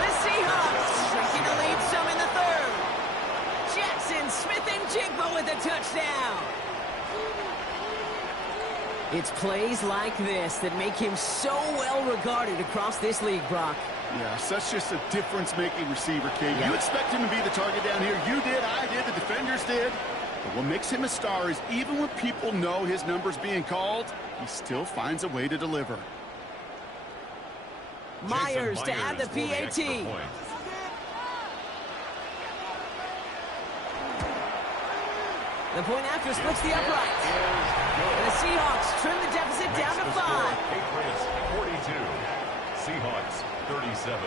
The Seahawks shrinking the lead some in the 3rd. Jackson Smith-Njigba with a touchdown. It's plays like this that make him so well regarded across this league, Brock. Yeah, such just a difference-making receiver, Kate. You expect him to be the target down here. You did, I did, the defenders did. But what makes him a star is even when people know his number's being called, he still finds a way to deliver. Myers to add the PAT. The point after splits the uprights. And the Seahawks trim the deficit down to 5. Patriots 42, Seahawks 37.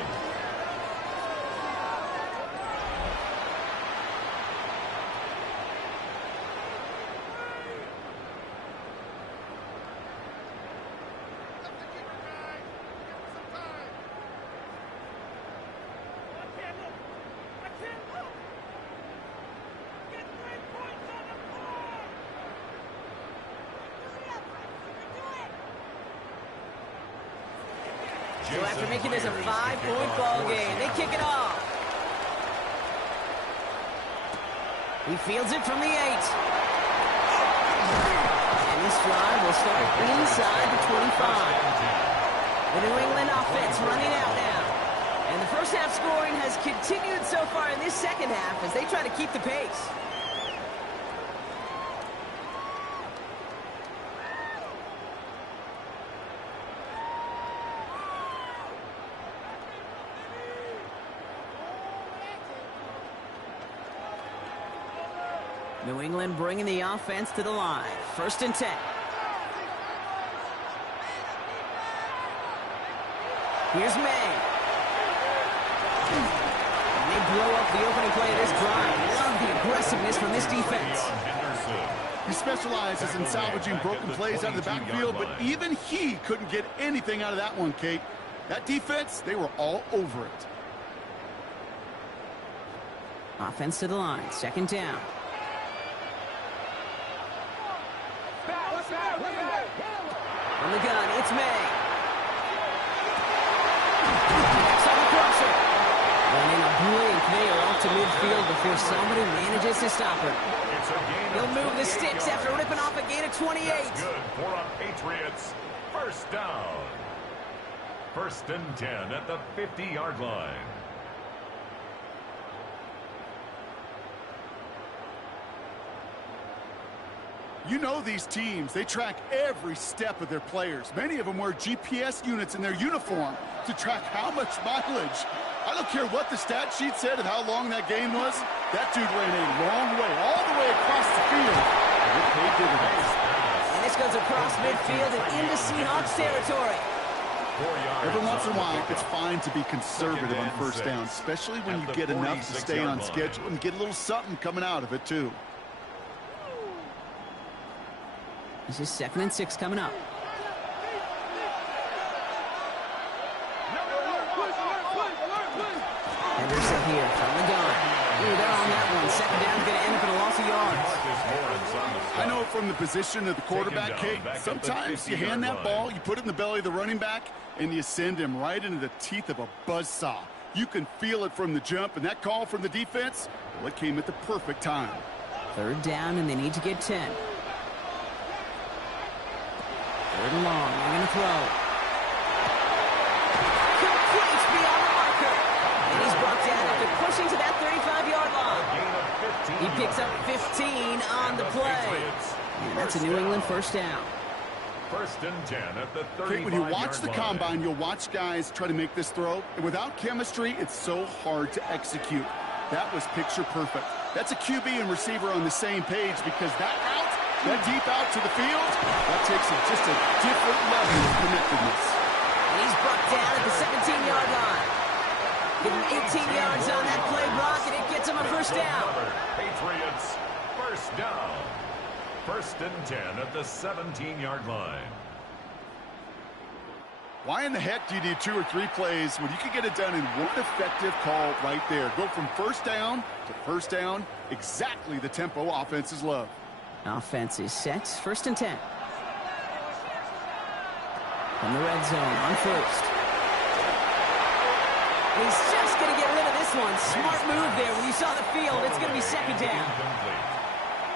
So after making this a 5-point ball game, they kick it off. He fields it from the 8. And this drive will start inside the 25. The New England offense running out now. And the first half scoring has continued so far in this second half as they try to keep the pace. New England bringing the offense to the line. 1st and 10. Here's May. And they blow up the opening play of this drive. Love the aggressiveness from this defense. He specializes in salvaging broken plays out of the backfield, but even he couldn't get anything out of that one, Kate. That defense, they were all over it. Offense to the line. 2nd down. On the gun, it's May. Next on the crosser. And in a blink, they are off to midfield before somebody manages to stop her. He'll move the sticks after ripping off a gain of 28. That's good for a Patriots. 1st down. 1st and 10 at the 50-yard line. You know these teams, they track every step of their players. Many of them wear GPS units in their uniform to track how much mileage. I don't care what the stat sheet said of how long that game was. That dude ran a long way, all the way across the field. And it paid dividends. And this goes across midfield and into Seahawks territory. Every once in a while, it's fine to be conservative on 1st down, especially when you get enough to stay on schedule and get a little something coming out of it, too. This is 2nd and 6 coming up. Henderson here from the gun. they're on that one. Second down, going to end up in a loss of yards. I know from the position of the quarterback, Kate, sometimes you hand that ball, you put it in the belly of the running back, and you send him right into the teeth of a buzzsaw. You can feel it from the jump, and that call from the defense, well, it came at the perfect time. Third down, and they need to get 10. Third and long. They're going to throw. Complete beyond the marker. And he's brought down after pushing to that 35-yard line. He picks up 15 on the play. And that's a New England first down. First and 10 at the 35-yard line. When you watch the combine, you'll watch guys try to make this throw. And without chemistry, it's so hard to execute. That was picture perfect. That's a QB and receiver on the same page because that route, that deep out to the field, that takes just a different level of connectedness. And he's brought down at the 17-yard line. Give him 18 yards on that play block, and it gets him a first down. Patriots, first down. First and 10 at the 17-yard line. Why in the heck do you need 2 or 3 plays when you can get it done in one effective call right there? Go from first down to first down, exactly the tempo offenses love. Offense is set. First and 10. From the red zone on first. He's just going to get rid of this one. Smart move there. When you saw the field, it's going to be second down.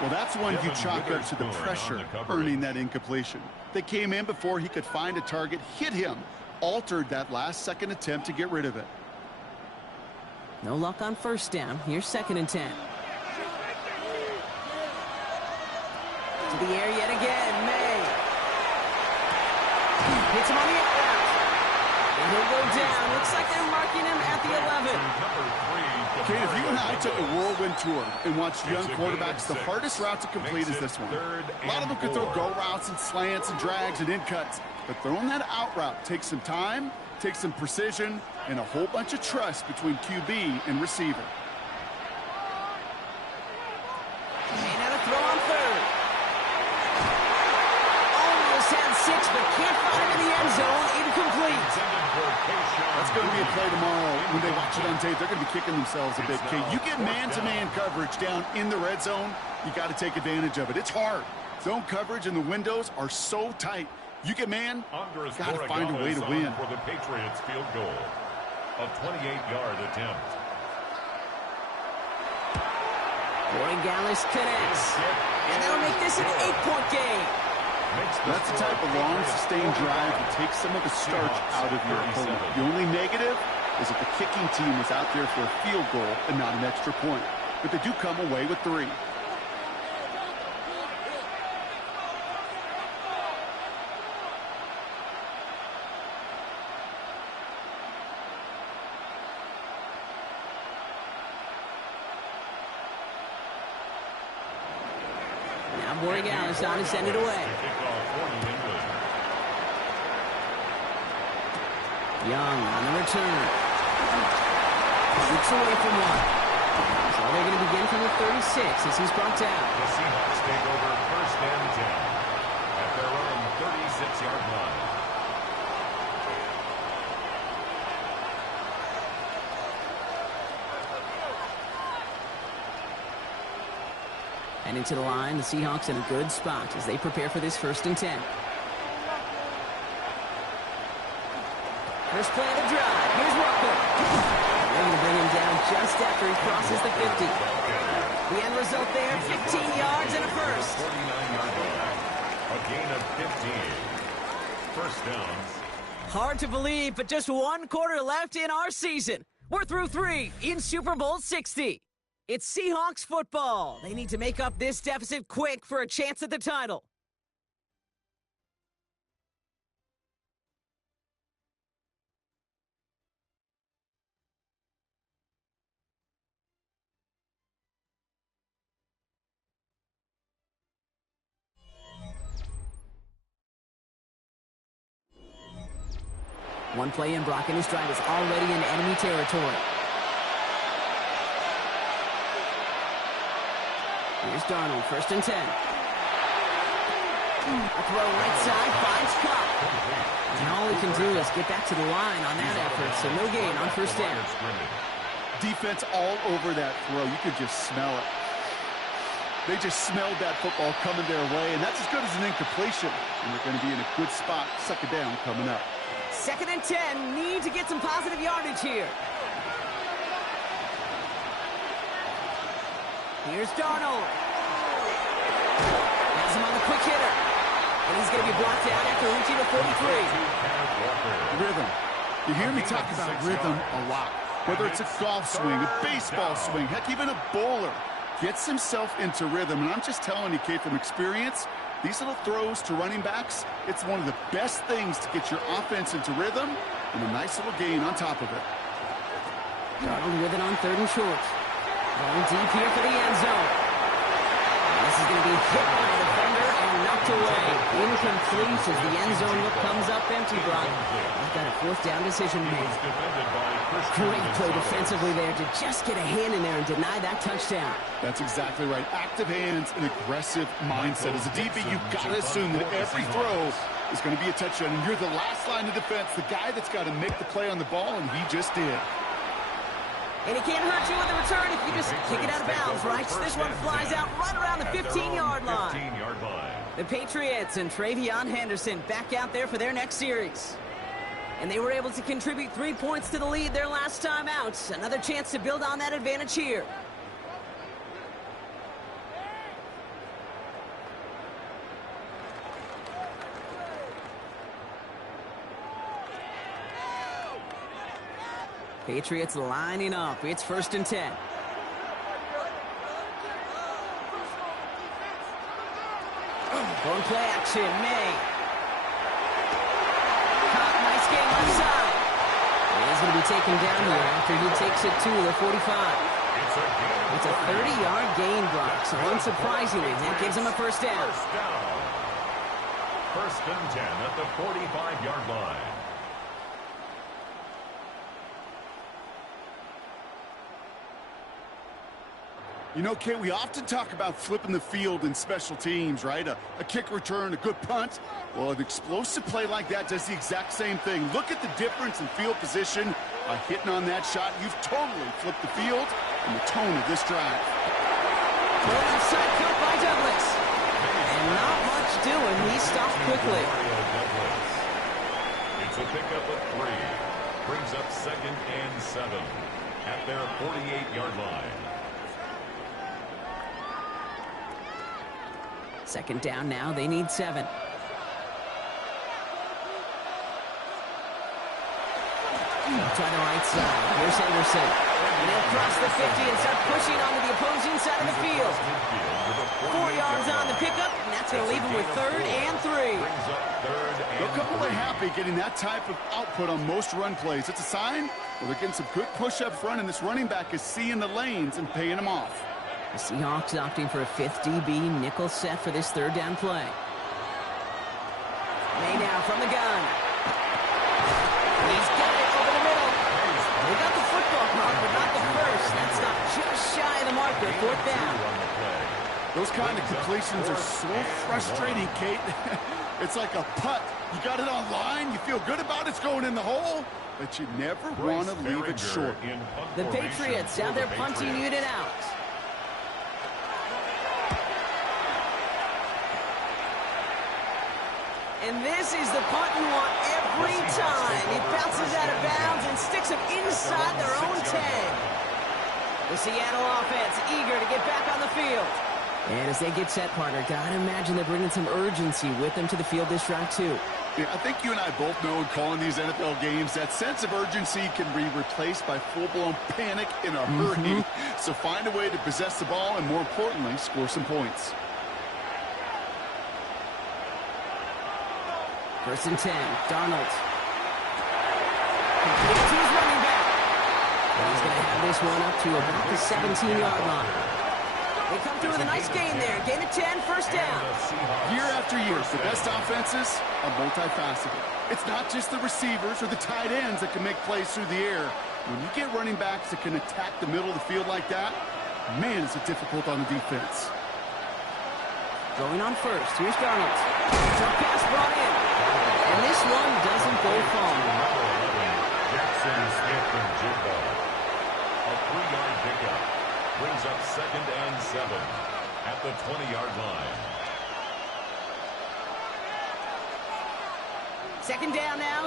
Well, that's one you chalk up to the pressure, earning that incompletion. They came in before he could find a target, hit him, altered that last-second attempt to get rid of it. No luck on first down. Here's second and 10. To the air yet again. May. Hits him on the out route. And he'll go down. Looks like they're marking him at the 11. Kate, if you and I took a whirlwind tour and watched young quarterbacks, the hardest route to complete is this one. A lot of them can throw go routes and slants and drags and in cuts, but throwing that out route takes some time, takes some precision, and a whole bunch of trust between QB and receiver. May not a throw on third. Almost had 6, but can't find him in the end zone. Incomplete. That's going to be a play tomorrow. When they watch it on tape, they're going to be kicking themselves a bit. Kate, you get man-to-man coverage down in the red zone, you got to take advantage of it. It's hard. Zone coverage and the windows are so tight. You get man, you got to find a way to win. For the Patriots field goal, a 28-yard attempt. Borregales connects. And that'll make this an 8-point game. That's the type of long, sustained drive that takes some of the starch out of your opponent. The only negative is that the kicking team was out there for a field goal and not an extra point. But they do come away with 3. Now Borregales on to send it away. Young on the return. Shoots away from one. So they're going to begin from the 36 as he's brought down. The Seahawks take over first and 10 at their own 36-yard line. And into the line, the Seahawks in a good spot as they prepare for this first and 10. First play of the drive. Here's Walker. They're going to bring him down just after he crosses the 50. The end result there, 15 yards and a first. 49-yard line. A gain of 15. First downs. Hard to believe, but just one quarter left in our season. We're through 3 in Super Bowl 60. It's Seahawks football. They need to make up this deficit quick for a chance at the title. One play in, Brock and his drive is already in enemy territory. Here's Darnold, first and 10. A throw right side, finds Cup. And all he can do is get back to the line on that effort, so no gain on first down. defense all over that throw. You could just smell it. They just smelled that football coming their way, and that's as good as an incompletion. And they're going to be in a good spot, suck it down, coming up. 2nd and 10. Need to get some positive yardage here. Here's Darnold. Has him on the quick hitter. And he's going to be blocked out after reaching the 43. Rhythm. You hear me talk about rhythm a lot. Whether it's a golf swing, a baseball swing, heck, even a bowler gets himself into rhythm. And I'm just telling you, Kate, from experience, these little throws to running backs, it's one of the best things to get your offense into rhythm and a nice little gain on top of it. Darnold with it on 3rd and short. Going deep here for the end zone. This is going to be hit by the defender and knocked away. Incomplete as the end zone look comes up empty, Brock. He's got a 4th down decision made. Great play defensively there to just get a hand in there and deny that touchdown. That's exactly right. Active hands and aggressive mindset. As a DB, you've got to assume that every throw is going to be a touchdown. And you're the last line of defense, the guy that's got to make the play on the ball, and he just did. And he can't hurt you with the return if you just kick it out of bounds, right? This one flies out right around the 15-yard line. The Patriots and Travion Henderson back out there for their next series. And they were able to contribute 3 points to the lead their last time out. Another chance to build on that advantage here. Patriots lining up. It's 1st and 10. Going play action. May. Caught. Nice game left side. He's going to be taken down here after he takes it to the 45. It's a 30-yard gain, Brock. So unsurprisingly, that gives him a 1st down. 1st and 10 at the 45-yard line. You know, Kate, we often talk about flipping the field in special teams, right? A kick return, a good punt. Well, an explosive play like that does the exact same thing. Look at the difference in field position by hitting on that shot. You've totally flipped the field and the tone of this drive. Thrown outside cut by Douglas. And not much doing. He stopped quickly. It's a pickup of 3. Brings up 2nd and 7 at their 48-yard line. 2nd down now. They need 7. Try the right side. Here's Henderson. And they'll cross the 50 and start pushing onto the opposing side of the field. 4 yards on the pickup, and that's going to leave them with 3rd and 3. They'll come away happy getting that type of output on most run plays. It's a sign, well, they're getting some good push up front, and this running back is seeing the lanes and paying them off. The Seahawks opting for a 5th DB nickel set for this 3rd down play. May now from the gun. He's got it over the middle. They got the football mark, but not the first. That's not just shy of the marker. 4th down. Those kind of completions are so frustrating, Kate. It's like a putt. You got it on line. You feel good about it's going in the hole, but you never want to leave it short. The Patriots have their punting unit out. And this is the punt you want every time. It bounces out of bounds and sticks them inside their own 10. The Seattle offense eager to get back on the field. And as they get set, partner, gotta imagine they're bringing some urgency with them to the field this drive, too. Yeah, I think you and I both know in calling these NFL games, that sense of urgency can be replaced by full-blown panic in a hurry. So find a way to possess the ball and, more importantly, score some points. 1st and 10, Darnold. Completes to his running back. And he's going to have this one up to about the 17-yard line. They come through with a nice gain there. Gain of 10, 1st down. Year after year, the best offenses are multifaceted. It's not just the receivers or the tight ends that can make plays through the air. When you get running backs that can attack the middle of the field like that, man, is it difficult on the defense. Going on 1st, here's Darnold. Tough pass brought in. And this one doesn't go far. Jackson Smith and Jigba. A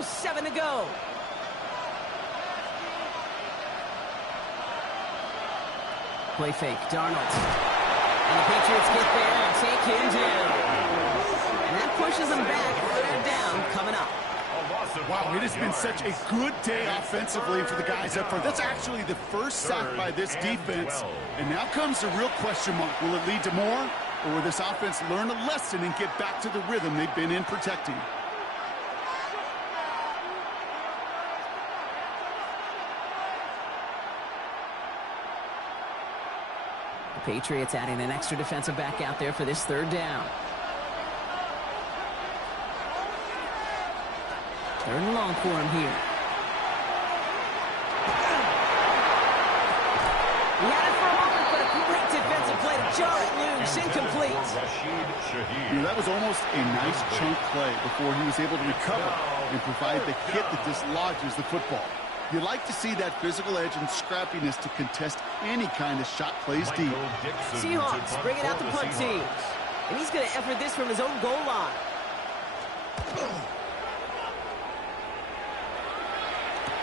almost 7 to go. Play fake, Darnold. And the Patriots get there and take him down. And that pushes them back. Third down coming up. Wow, it has been such a good day offensively for the guys up front. That's actually the first sack by this defense. And now comes the real question mark. Will it lead to more? Or will this offense learn a lesson and get back to the rhythm they've been in protecting? The Patriots adding an extra defensive back out there for this third down. Third and long for him here. He had it for a moment, but a great defensive play to jar it loose. Incomplete. That was almost a nice chunk play before he was able to recover and provide the hit that dislodges the football. You like to see that physical edge and scrappiness to contest any kind of shot plays deep. Seahawks bring it out the punt team. And he's going to effort this from his own goal line.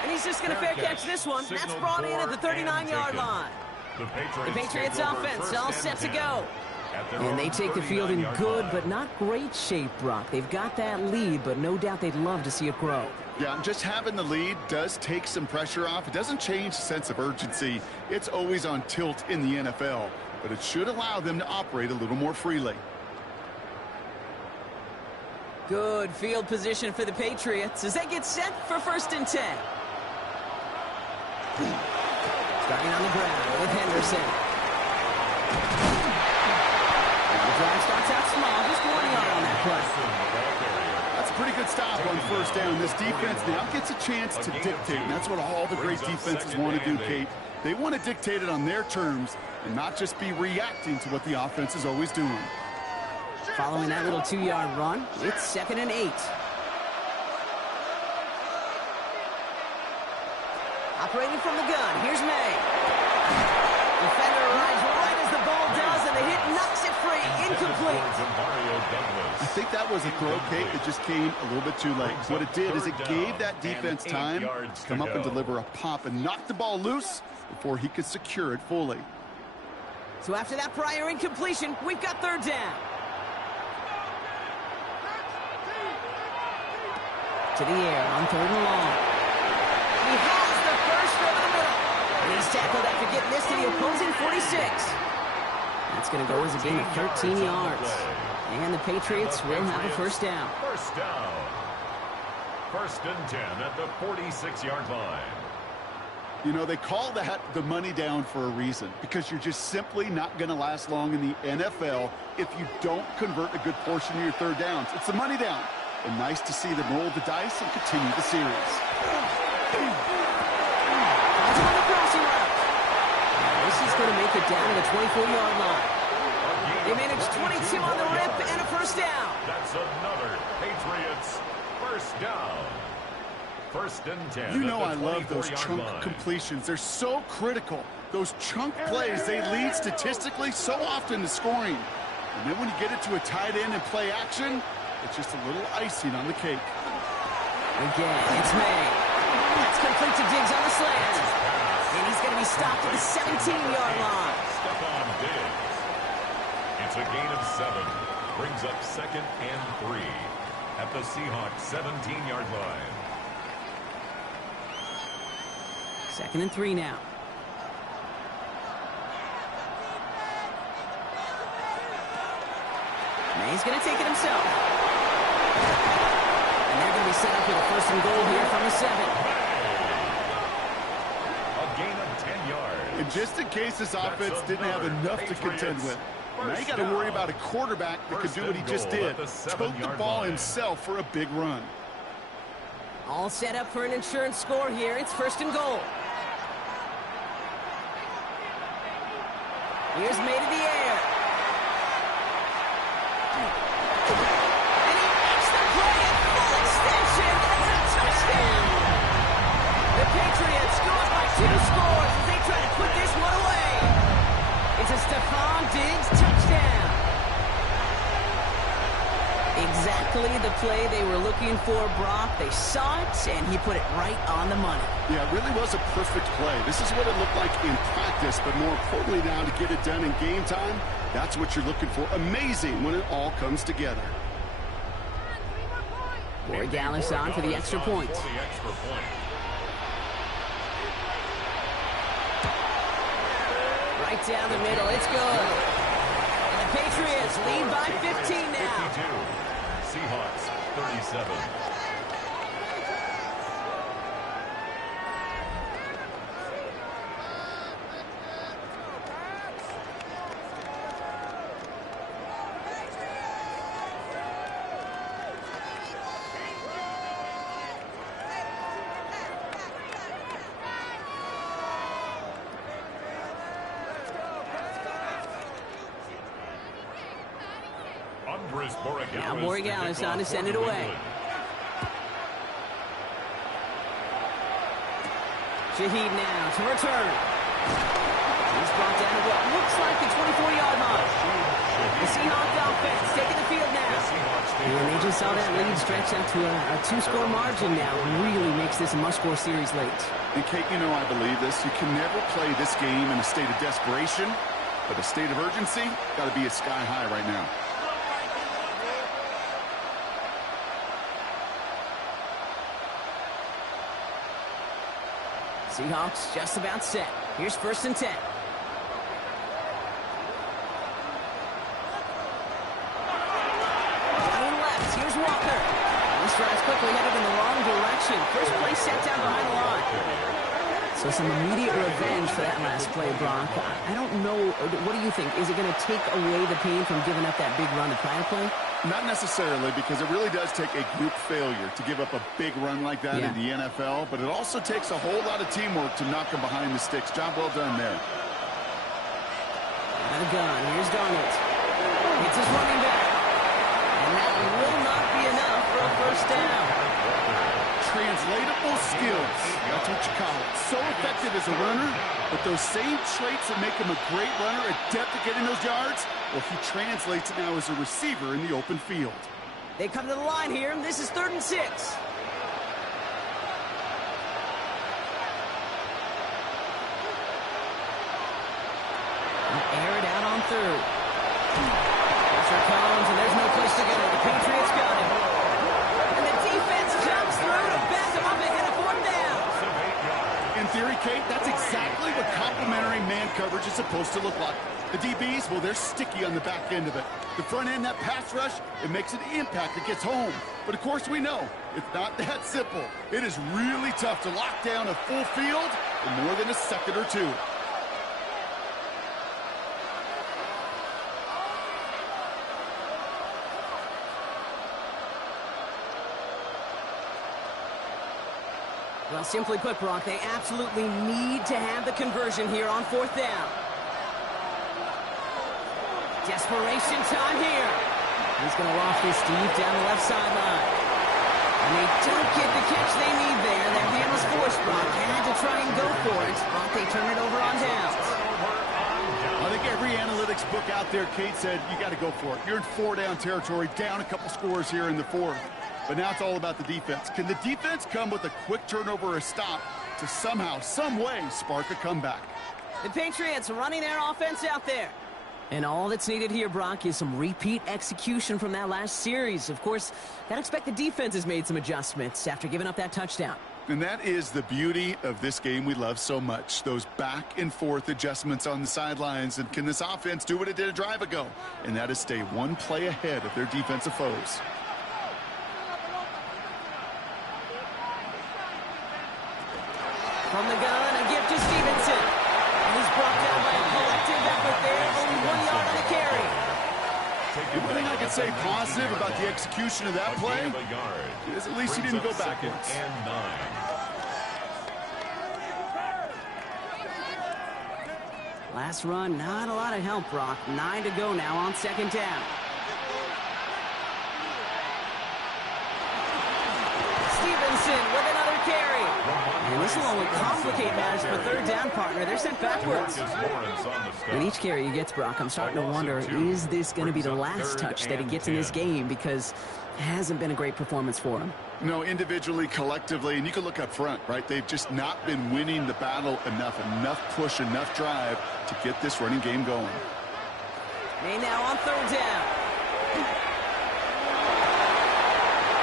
And he's just going to fair catch this one. That's brought in at the 39-yard line. The Patriots offense all set to go. And they take the field in good but not great shape, Brock. They've got that lead, but no doubt they'd love to see it grow. Yeah, just having the lead does take some pressure off. It doesn't change the sense of urgency. It's always on tilt in the NFL, but it should allow them to operate a little more freely. Good field position for the Patriots as they get set for 1st and 10. Starting on the ground with Henderson. And the drive starts out small, just 1 yard on that play. That's a pretty good stop on 1st down. This defense now gets a chance to dictate, and that's what all the great defenses want to do, Kate. They want to dictate it on their terms and not just be reacting to what the offense is always doing. Following that little 2-yard run, it's 2nd and 8. Operating from the gun, here's May. Defender arrives right as the ball does, and the hit knocks it free. Incomplete. I think that was a throw, Kate, that just came a little bit too late. What it did is it gave that defense time to come up and deliver a pop and knock the ball loose before he could secure it fully. So after that prior incompletion, we've got 3rd down. To the air on 3rd and long. He has the first over the middle. And he's tackled after getting this to the opposing 46. That's going to go as a gain of 13 yards. And the Patriots will have a 1st down. 1st down. 1st and 10 at the 46-yard line. You know, they call that the money down for a reason, because you're just simply not going to last long in the NFL if you don't convert a good portion of your 3rd downs. It's the money down. And nice to see them roll the dice and continue the series. This is going to make it down to the 24-yard line. They managed 22 on the rip and a 1st down. That's another Patriots 1st down. 1st and 10. You know I love those chunk completions. They're so critical. Those chunk plays, they lead statistically so often to scoring. And then when you get it to a tight end and play action, it's just a little icing on the cake. Again, it's May. That's complete to Diggs on the slant. And he's going to be stopped at the 17-yard line. Stephon Diggs. It's a gain of 7. Brings up 2nd and 3 at the Seahawks 17-yard line. 2nd and 3 now. May's going to take it himself. And they're going to be set up with a 1st and goal here from the 7. A gain of 10 yards. And just in case this offense didn't have enough to contend with, now you got to worry about a quarterback that could do what he just did. Tote the ball himself for a big run. All set up for an insurance score here. It's 1st and goal. Here's May to the air. And he makes the play at full extension. That's a touchdown. The Patriots go up by 2 scores as they try to put this one away. It's a Stephon Diggs touchdown. Exactly the play they were looking for, Brock. They saw it, and he put it right on the money. Yeah, it really was a perfect play. This is what it looked like in practice, but more importantly now to get it done in game time, that's what you're looking for. Amazing when it all comes together. Borregales on for the extra point. Right down the middle. It's good. And the Patriots lead by 15 now. 52. Seahawks 37. Now Borregales on to send it away. Shaheed now to return. He's brought down to what looks like the 24-yard line. The Seahawks offense taking the field now. And they just saw that lead stretch out to a two-score margin now. Really makes this a must-score series late. And Kate, you know I believe this. You can never play this game in a state of desperation, but a state of urgency got to be at sky high right now. Seahawks just about set. Here's 1st and 10. Going left. Here's Walker. This drive's quickly headed in the wrong direction. First play set down behind the line. So some immediate revenge for that last play, Brock. I don't know. What do you think? Is it going to take away the pain from giving up that big run the prior play? Not necessarily, because it really does take a group failure to give up a big run like that in the NFL, but it also takes a whole lot of teamwork to knock them behind the sticks. Job well done there. Out of gun. Here's Darnold. It's his running back. And that will not be enough for a first down. Translatable skills. That's what you call it. So effective as a runner, but those same traits that make him a great runner, adept at getting those yards, well, he translates it now as a receiver in the open field. They come to the line here. This is 3rd and 6. Air it out on 3rd. Pressure comes, and there's no place to go. The Patriots got him. And the defense jumps through to back him up ahead of 4th down. In theory, Kate, that's exactly what complementary man coverage is supposed to look like. The DBs, well, they're sticky on the back end of it. The front end, that pass rush, it makes an impact. It gets home. But, of course, we know it's not that simple. It is really tough to lock down a full field in more than a second or two. Well, simply put, Brock, they absolutely need to have the conversion here on 4th down. Desperation time here. He's going to loft this deep down the left sideline. And they don't get the catch they need there. That hand was forced, Brock. Had to try and go for it, but they turn it over on downs. I think every analytics book out there, Kate, said you got to go for it. You're in 4-down territory, down a couple scores here in the 4th. But now it's all about the defense. Can the defense come with a quick turnover or a stop to somehow, some way, spark a comeback? The Patriots running their offense out there. And all that's needed here, Brock, is some repeat execution from that last series. Of course, gotta expect the defense has made some adjustments after giving up that touchdown. And that is the beauty of this game we love so much. Those back and forth adjustments on the sidelines. And can this offense do what it did a drive ago? And that is stay one play ahead of their defensive foes. From the gun, a gift to Stevenson. And he's brought down by a collective effort there. Only 1 yard on the carry. The one thing I can say positive about the execution of that play is at least he didn't go backwards. Last run, not a lot of help, Brock. 9 to go now on 2nd down. Stevenson with another carry. And This will only complicate matters for third down, partner. They're sent backwards. With each carry he gets, Brock, I'm starting to wonder, is this going to be the last touch that he gets in this game? Because it hasn't been a great performance for him. No, individually, collectively, and you can look up front, right? They've just not been winning the battle enough push, enough drive to get this running game going. May now on third down.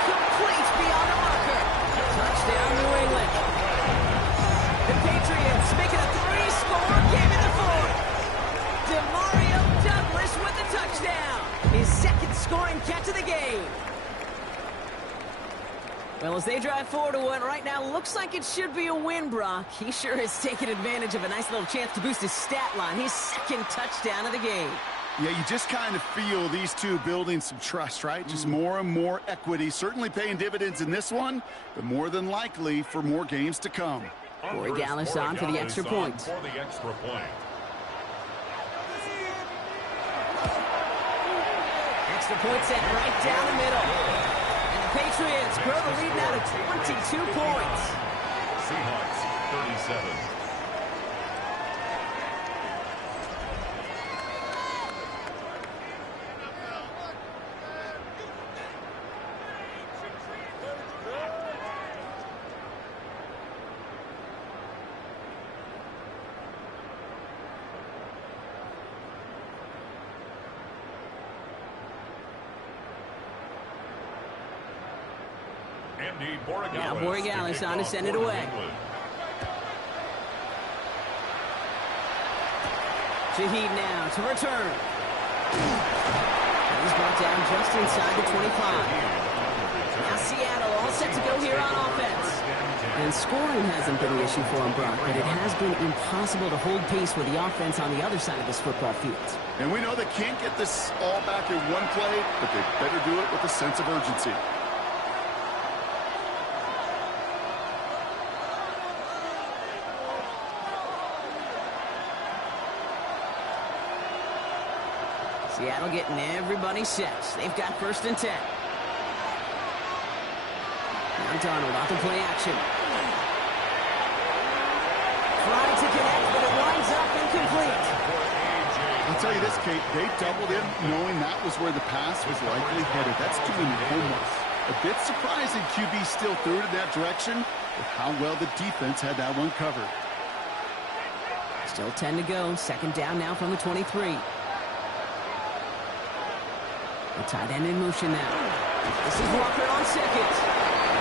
Complete beyond the marker. Touchdown, New England. The Patriots making a 3-score game in the fourth. Demario Douglas with the touchdown. His second scoring catch of the game. Well, as they drive forward to what right now looks like it should be a win, Brock, he sure has taken advantage of a nice little chance to boost his stat line. His second touchdown of the game. Yeah, you just kind of feel these two building some trust, right? Just more and more equity. Certainly paying dividends in this one, but more than likely for more games to come. Corey Gallis on for the extra point. Extra point set right down the middle. And the Patriots grow the lead now to 22 points. Seahawks 37. Now Borregales on to send it away. Shaheed now to return. He's brought down just inside the 25. Now Seattle all set to go here on offense. And scoring hasn't been the issue for him, Brock, but it has been impossible to hold pace with the offense on the other side of this football field. And we know they can't get this all back in one play, but they better do it with a sense of urgency. Seattle getting everybody set. They've got 1st and 10. Now Darnold off the play action. Trying to connect, but it winds up incomplete. I'll tell you this, Kate, they doubled him knowing that was where the pass was likely headed. That's doing homework. A bit surprising QB still threw it in that direction with how well the defense had that one covered. Still 10 to go. 2nd down now from the 23. The tight end in motion now. This is Walker on 2nd.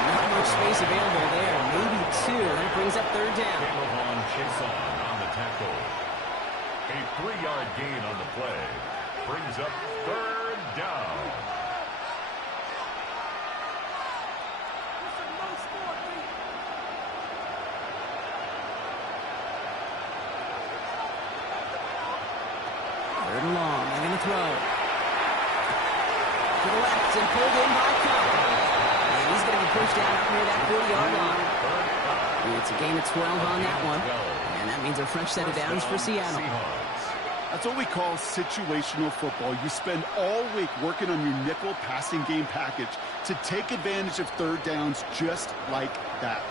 Not much space available there. Maybe 2. That brings up 3rd down. On the tackle. A 3-yard gain on the play. Brings up 3rd down. Third and long. They're going to throw. To the left and pulled in by Cup. And he's going to be pushed out near that 40-yard line. It's a gain of 12 on that one. And that means a fresh set of downs for Seattle. That's what we call situational football. You spend all week working on your nickel passing game package to take advantage of 3rd downs just like that.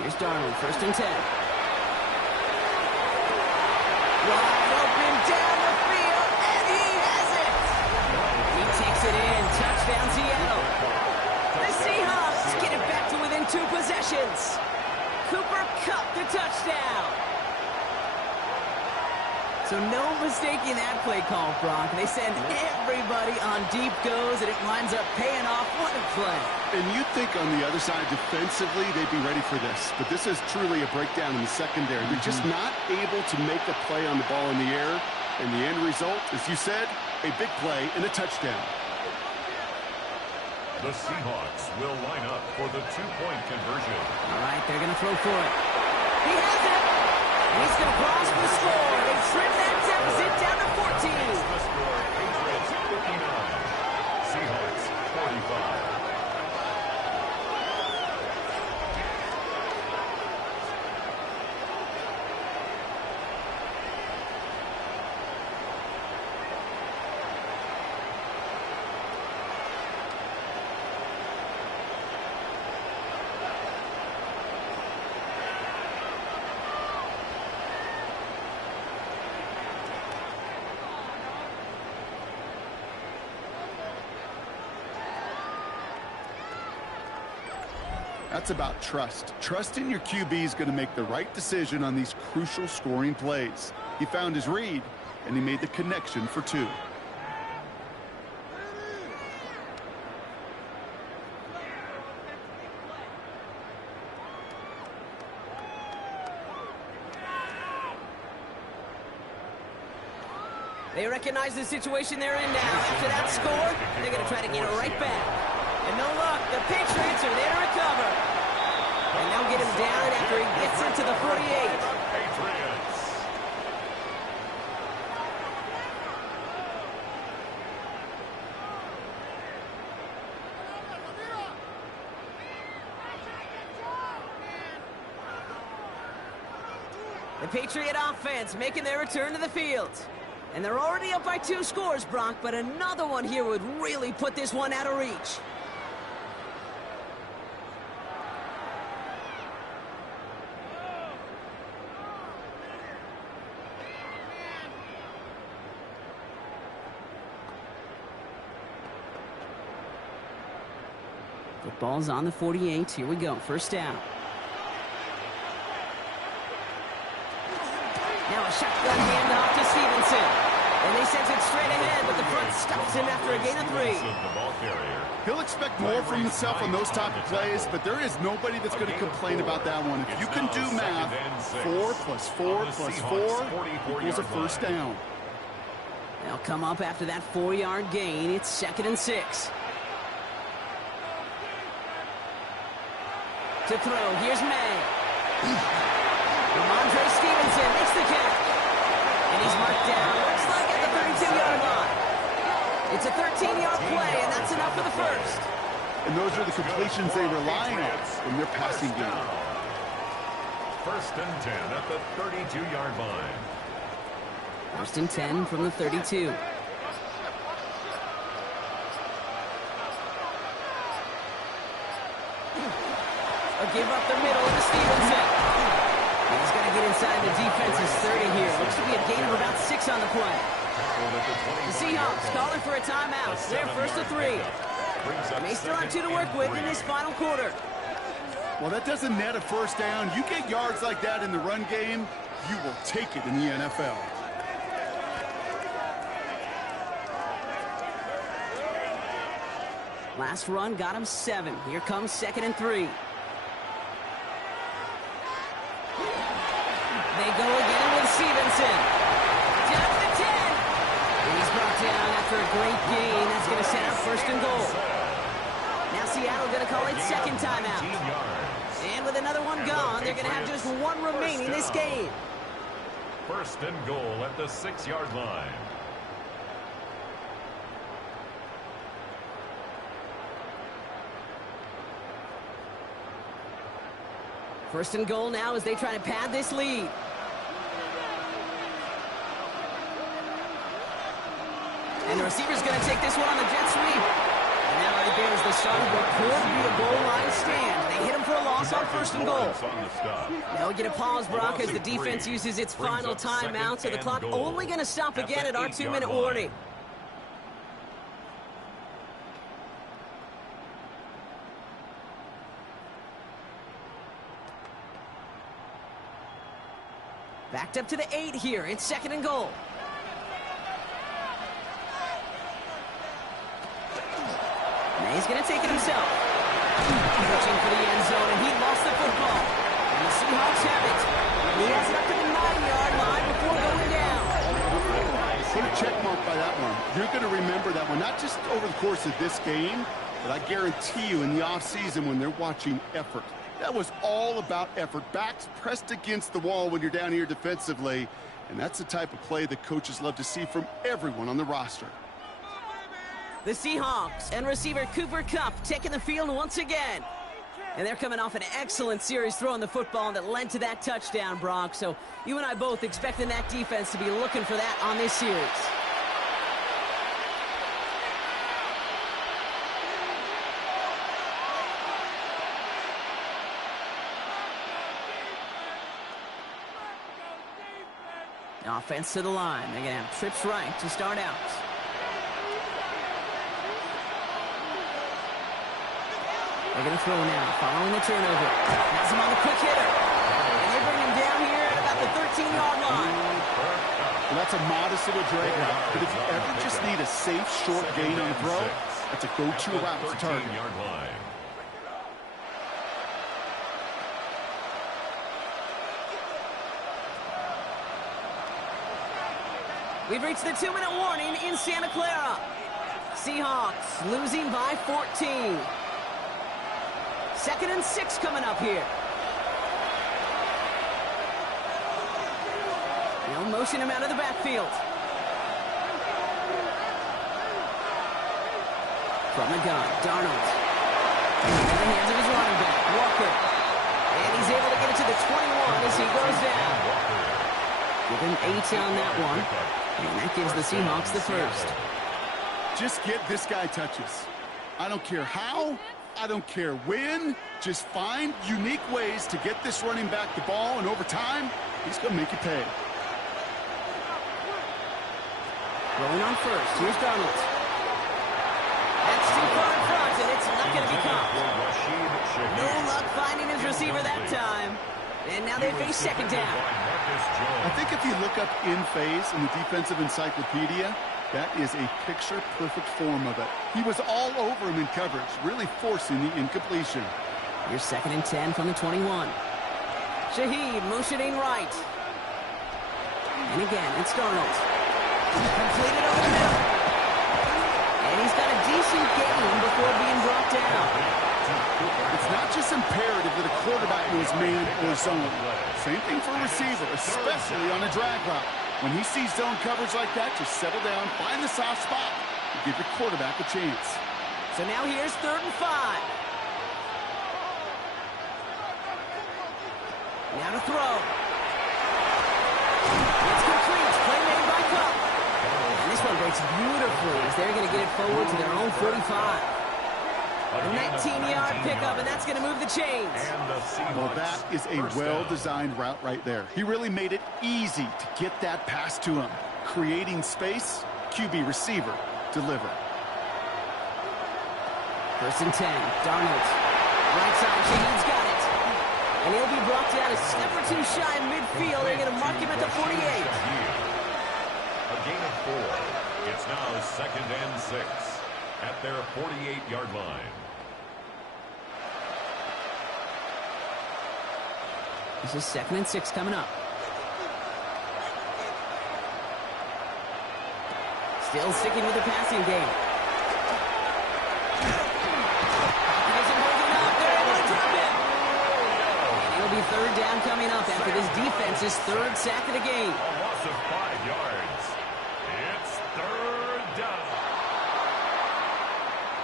Here's Darnold, 1st and 10. Wide open down the field, and he has it! He takes it in. Touchdown, Seattle. The Seahawks get it back to within 2 possessions. Cooper Kupp the touchdown. So no mistaking that play call, Brock. They send everybody on deep goes, and it winds up paying off. What a play. And you'd think on the other side, defensively, they'd be ready for this. But this is truly a breakdown in the secondary. They're just not able to make a play on the ball in the air. And the end result, as you said, a big play and a touchdown. The Seahawks will line up for the 2-point conversion. All right, they're going to throw for it. He has it. He's going to cross the score. They trim that deficit down to 14. The score, Patriots 59. Seahawks 45. That's about trust. Trusting your QB is going to make the right decision on these crucial scoring plays. He found his read, and he made the connection for 2. They recognize the situation they're in now. After that score, they're going to try to get it right back. And no luck, the Patriots are there to recover. And they'll get him down after he gets into the 48. The Patriot offense making their return to the field. And they're already up by 2 scores, Brock, but another one here would really put this one out of reach. Football's on the 48. Here we go. First down. Now a shotgun handoff to Stevenson. And they send it straight ahead, but the front stops him after a gain of 3. He'll expect more from himself on those type of plays, but there is nobody that's going to complain about that one. If you can do math, 4 plus 4 plus 4 equals a first down. They'll come up after that 4-yard gain. It's 2nd and 6. To throw, here's May. Ramondre Stevenson makes the catch. And he's marked down, looks like at the 32-yard line. It's a 13-yard play, and that's enough for the first. And those are the completions they rely on in their passing game. 1st and 10 at the 32-yard line. 1st and 10 from the 32. Give up the middle to Stevenson. He's going to get inside the defense's 30 here. Looks to be a gain of about 6 on the play. The Seahawks calling for a timeout. They're 1st and 3. And they still have 2 to work with in this final quarter. Well, that doesn't net a first down. You get yards like that in the run game, you will take it in the NFL. Last run got him 7. Here comes 2nd and 3. They go again with Stevenson. Down to the 10. And he's brought down after a great gain. That's going to set up 1st and goal. Now Seattle going to call it 2nd timeout. And with another one gone, they're going to have just 1 remaining this game. 1st and goal at the 6-yard line. First and goal now as they try to pad this lead. And the receiver's going to take this one on the jet sweep. And now right there's the start of what could be a goal line stand. They hit him for a loss on 1st and goal. Now we get a pause, Brock, as the defense uses its final timeout. So the clock only going to stop again at our 2-minute warning. Backed up to the 8 here. It's 2nd and goal. May's going to take it himself. Pushing for the end zone, and he lost the football. And the Seahawks have it. He has it up to the 9-yard line before going down. Put a check mark by that one. You're going to remember that one, not just over the course of this game, but I guarantee you in the offseason when they're watching effort. That was all about effort. Backs pressed against the wall when you're down here defensively. And that's the type of play that coaches love to see from everyone on the roster. The Seahawks and receiver Cooper Kupp taking the field once again. And they're coming off an excellent series throwing the football that led to that touchdown, Brock. So you and I both expecting that defense to be looking for that on this series. Offense to the line. They're going to have trips right to start out. They're going to throw now, following the turnover. Has him on the quick hitter. And they bring him down here at about the 13-yard line. Well, that's a modest little drag route, but if you ever just need a safe, short gain on the throw, that's a go-to route to target. We've reached the 2-minute warning in Santa Clara. Seahawks losing by 14. 2nd and 6 coming up here. They'll motion him out of the backfield. From the gun, Darnold. Into the hands of his running back, Walker. And he's able to get it to the 21 as he goes down. Give him 8 on that one. And that gives the Seahawks the first. Just get this guy touches. I don't care how, I don't care when. Just find unique ways to get this running back the ball, and over time, he's going to make you pay. Rolling on first. Here's Darnold. That's too far in front, and it's not going to be caught. No luck finding his receiver that time. And now they face 2nd down. I think if you look up in phase in the defensive encyclopedia, that is a picture-perfect form of it. He was all over him in coverage, really forcing the incompletion. Here's 2nd and 10 from the 21. Shaheed motioning right. And again, it's Darnold. Completed over the middle. And he's got a decent gain before being brought down. It's not just imperative that a quarterback knows man or zone. Same thing for a receiver, especially on a drag route. When he sees zone coverage like that, just settle down, find the soft spot, and give your quarterback a chance. So now here's 3rd and 5. Now to throw. It's complete. Play made by Cup. And this one breaks beautifully as they're going to get it forward to their own 45. A 19-yard pickup, and that's going to move the chains. Well, that is a well-designed route right there. He really made it easy to get that pass to him. Creating space, QB receiver, deliver. 1st and 10, Darnold. Right side, Shaheed's got it. And he'll be brought down a step or two shy of midfield. They're going to mark him at the 48. A gain of 4. It's now 2nd and 6 at their 48-yard line. This is 2nd and 6 coming up. Still sticking with the passing game. It'll be 3rd down coming up after this defense's 3rd sack of the game. A loss of 5 yards. It's 3rd down.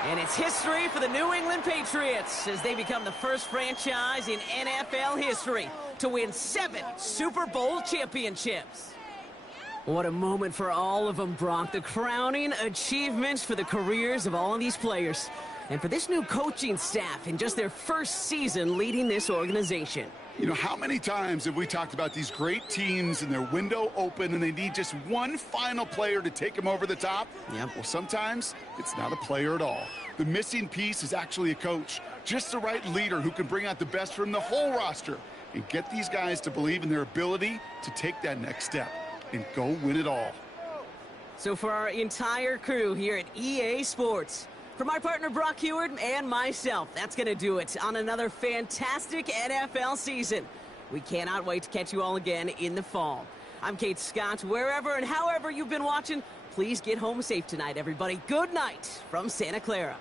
And it's history for the New England Patriots as they become the first franchise in NFL history to win 7 Super Bowl championships. What a moment for all of them, Brock. The crowning achievements for the careers of all of these players. And for this new coaching staff in just their first season leading this organization. You know, how many times have we talked about these great teams and their window open and they need just one final player to take them over the top? Yep. Well, sometimes it's not a player at all. The missing piece is actually a coach. Just the right leader who can bring out the best from the whole roster and get these guys to believe in their ability to take that next step and go win it all. So for our entire crew here at EA Sports, for my partner Brock Heward and myself, that's going to do it on another fantastic NFL season. We cannot wait to catch you all again in the fall. I'm Kate Scott. Wherever and however you've been watching, please get home safe tonight, everybody. Good night from Santa Clara.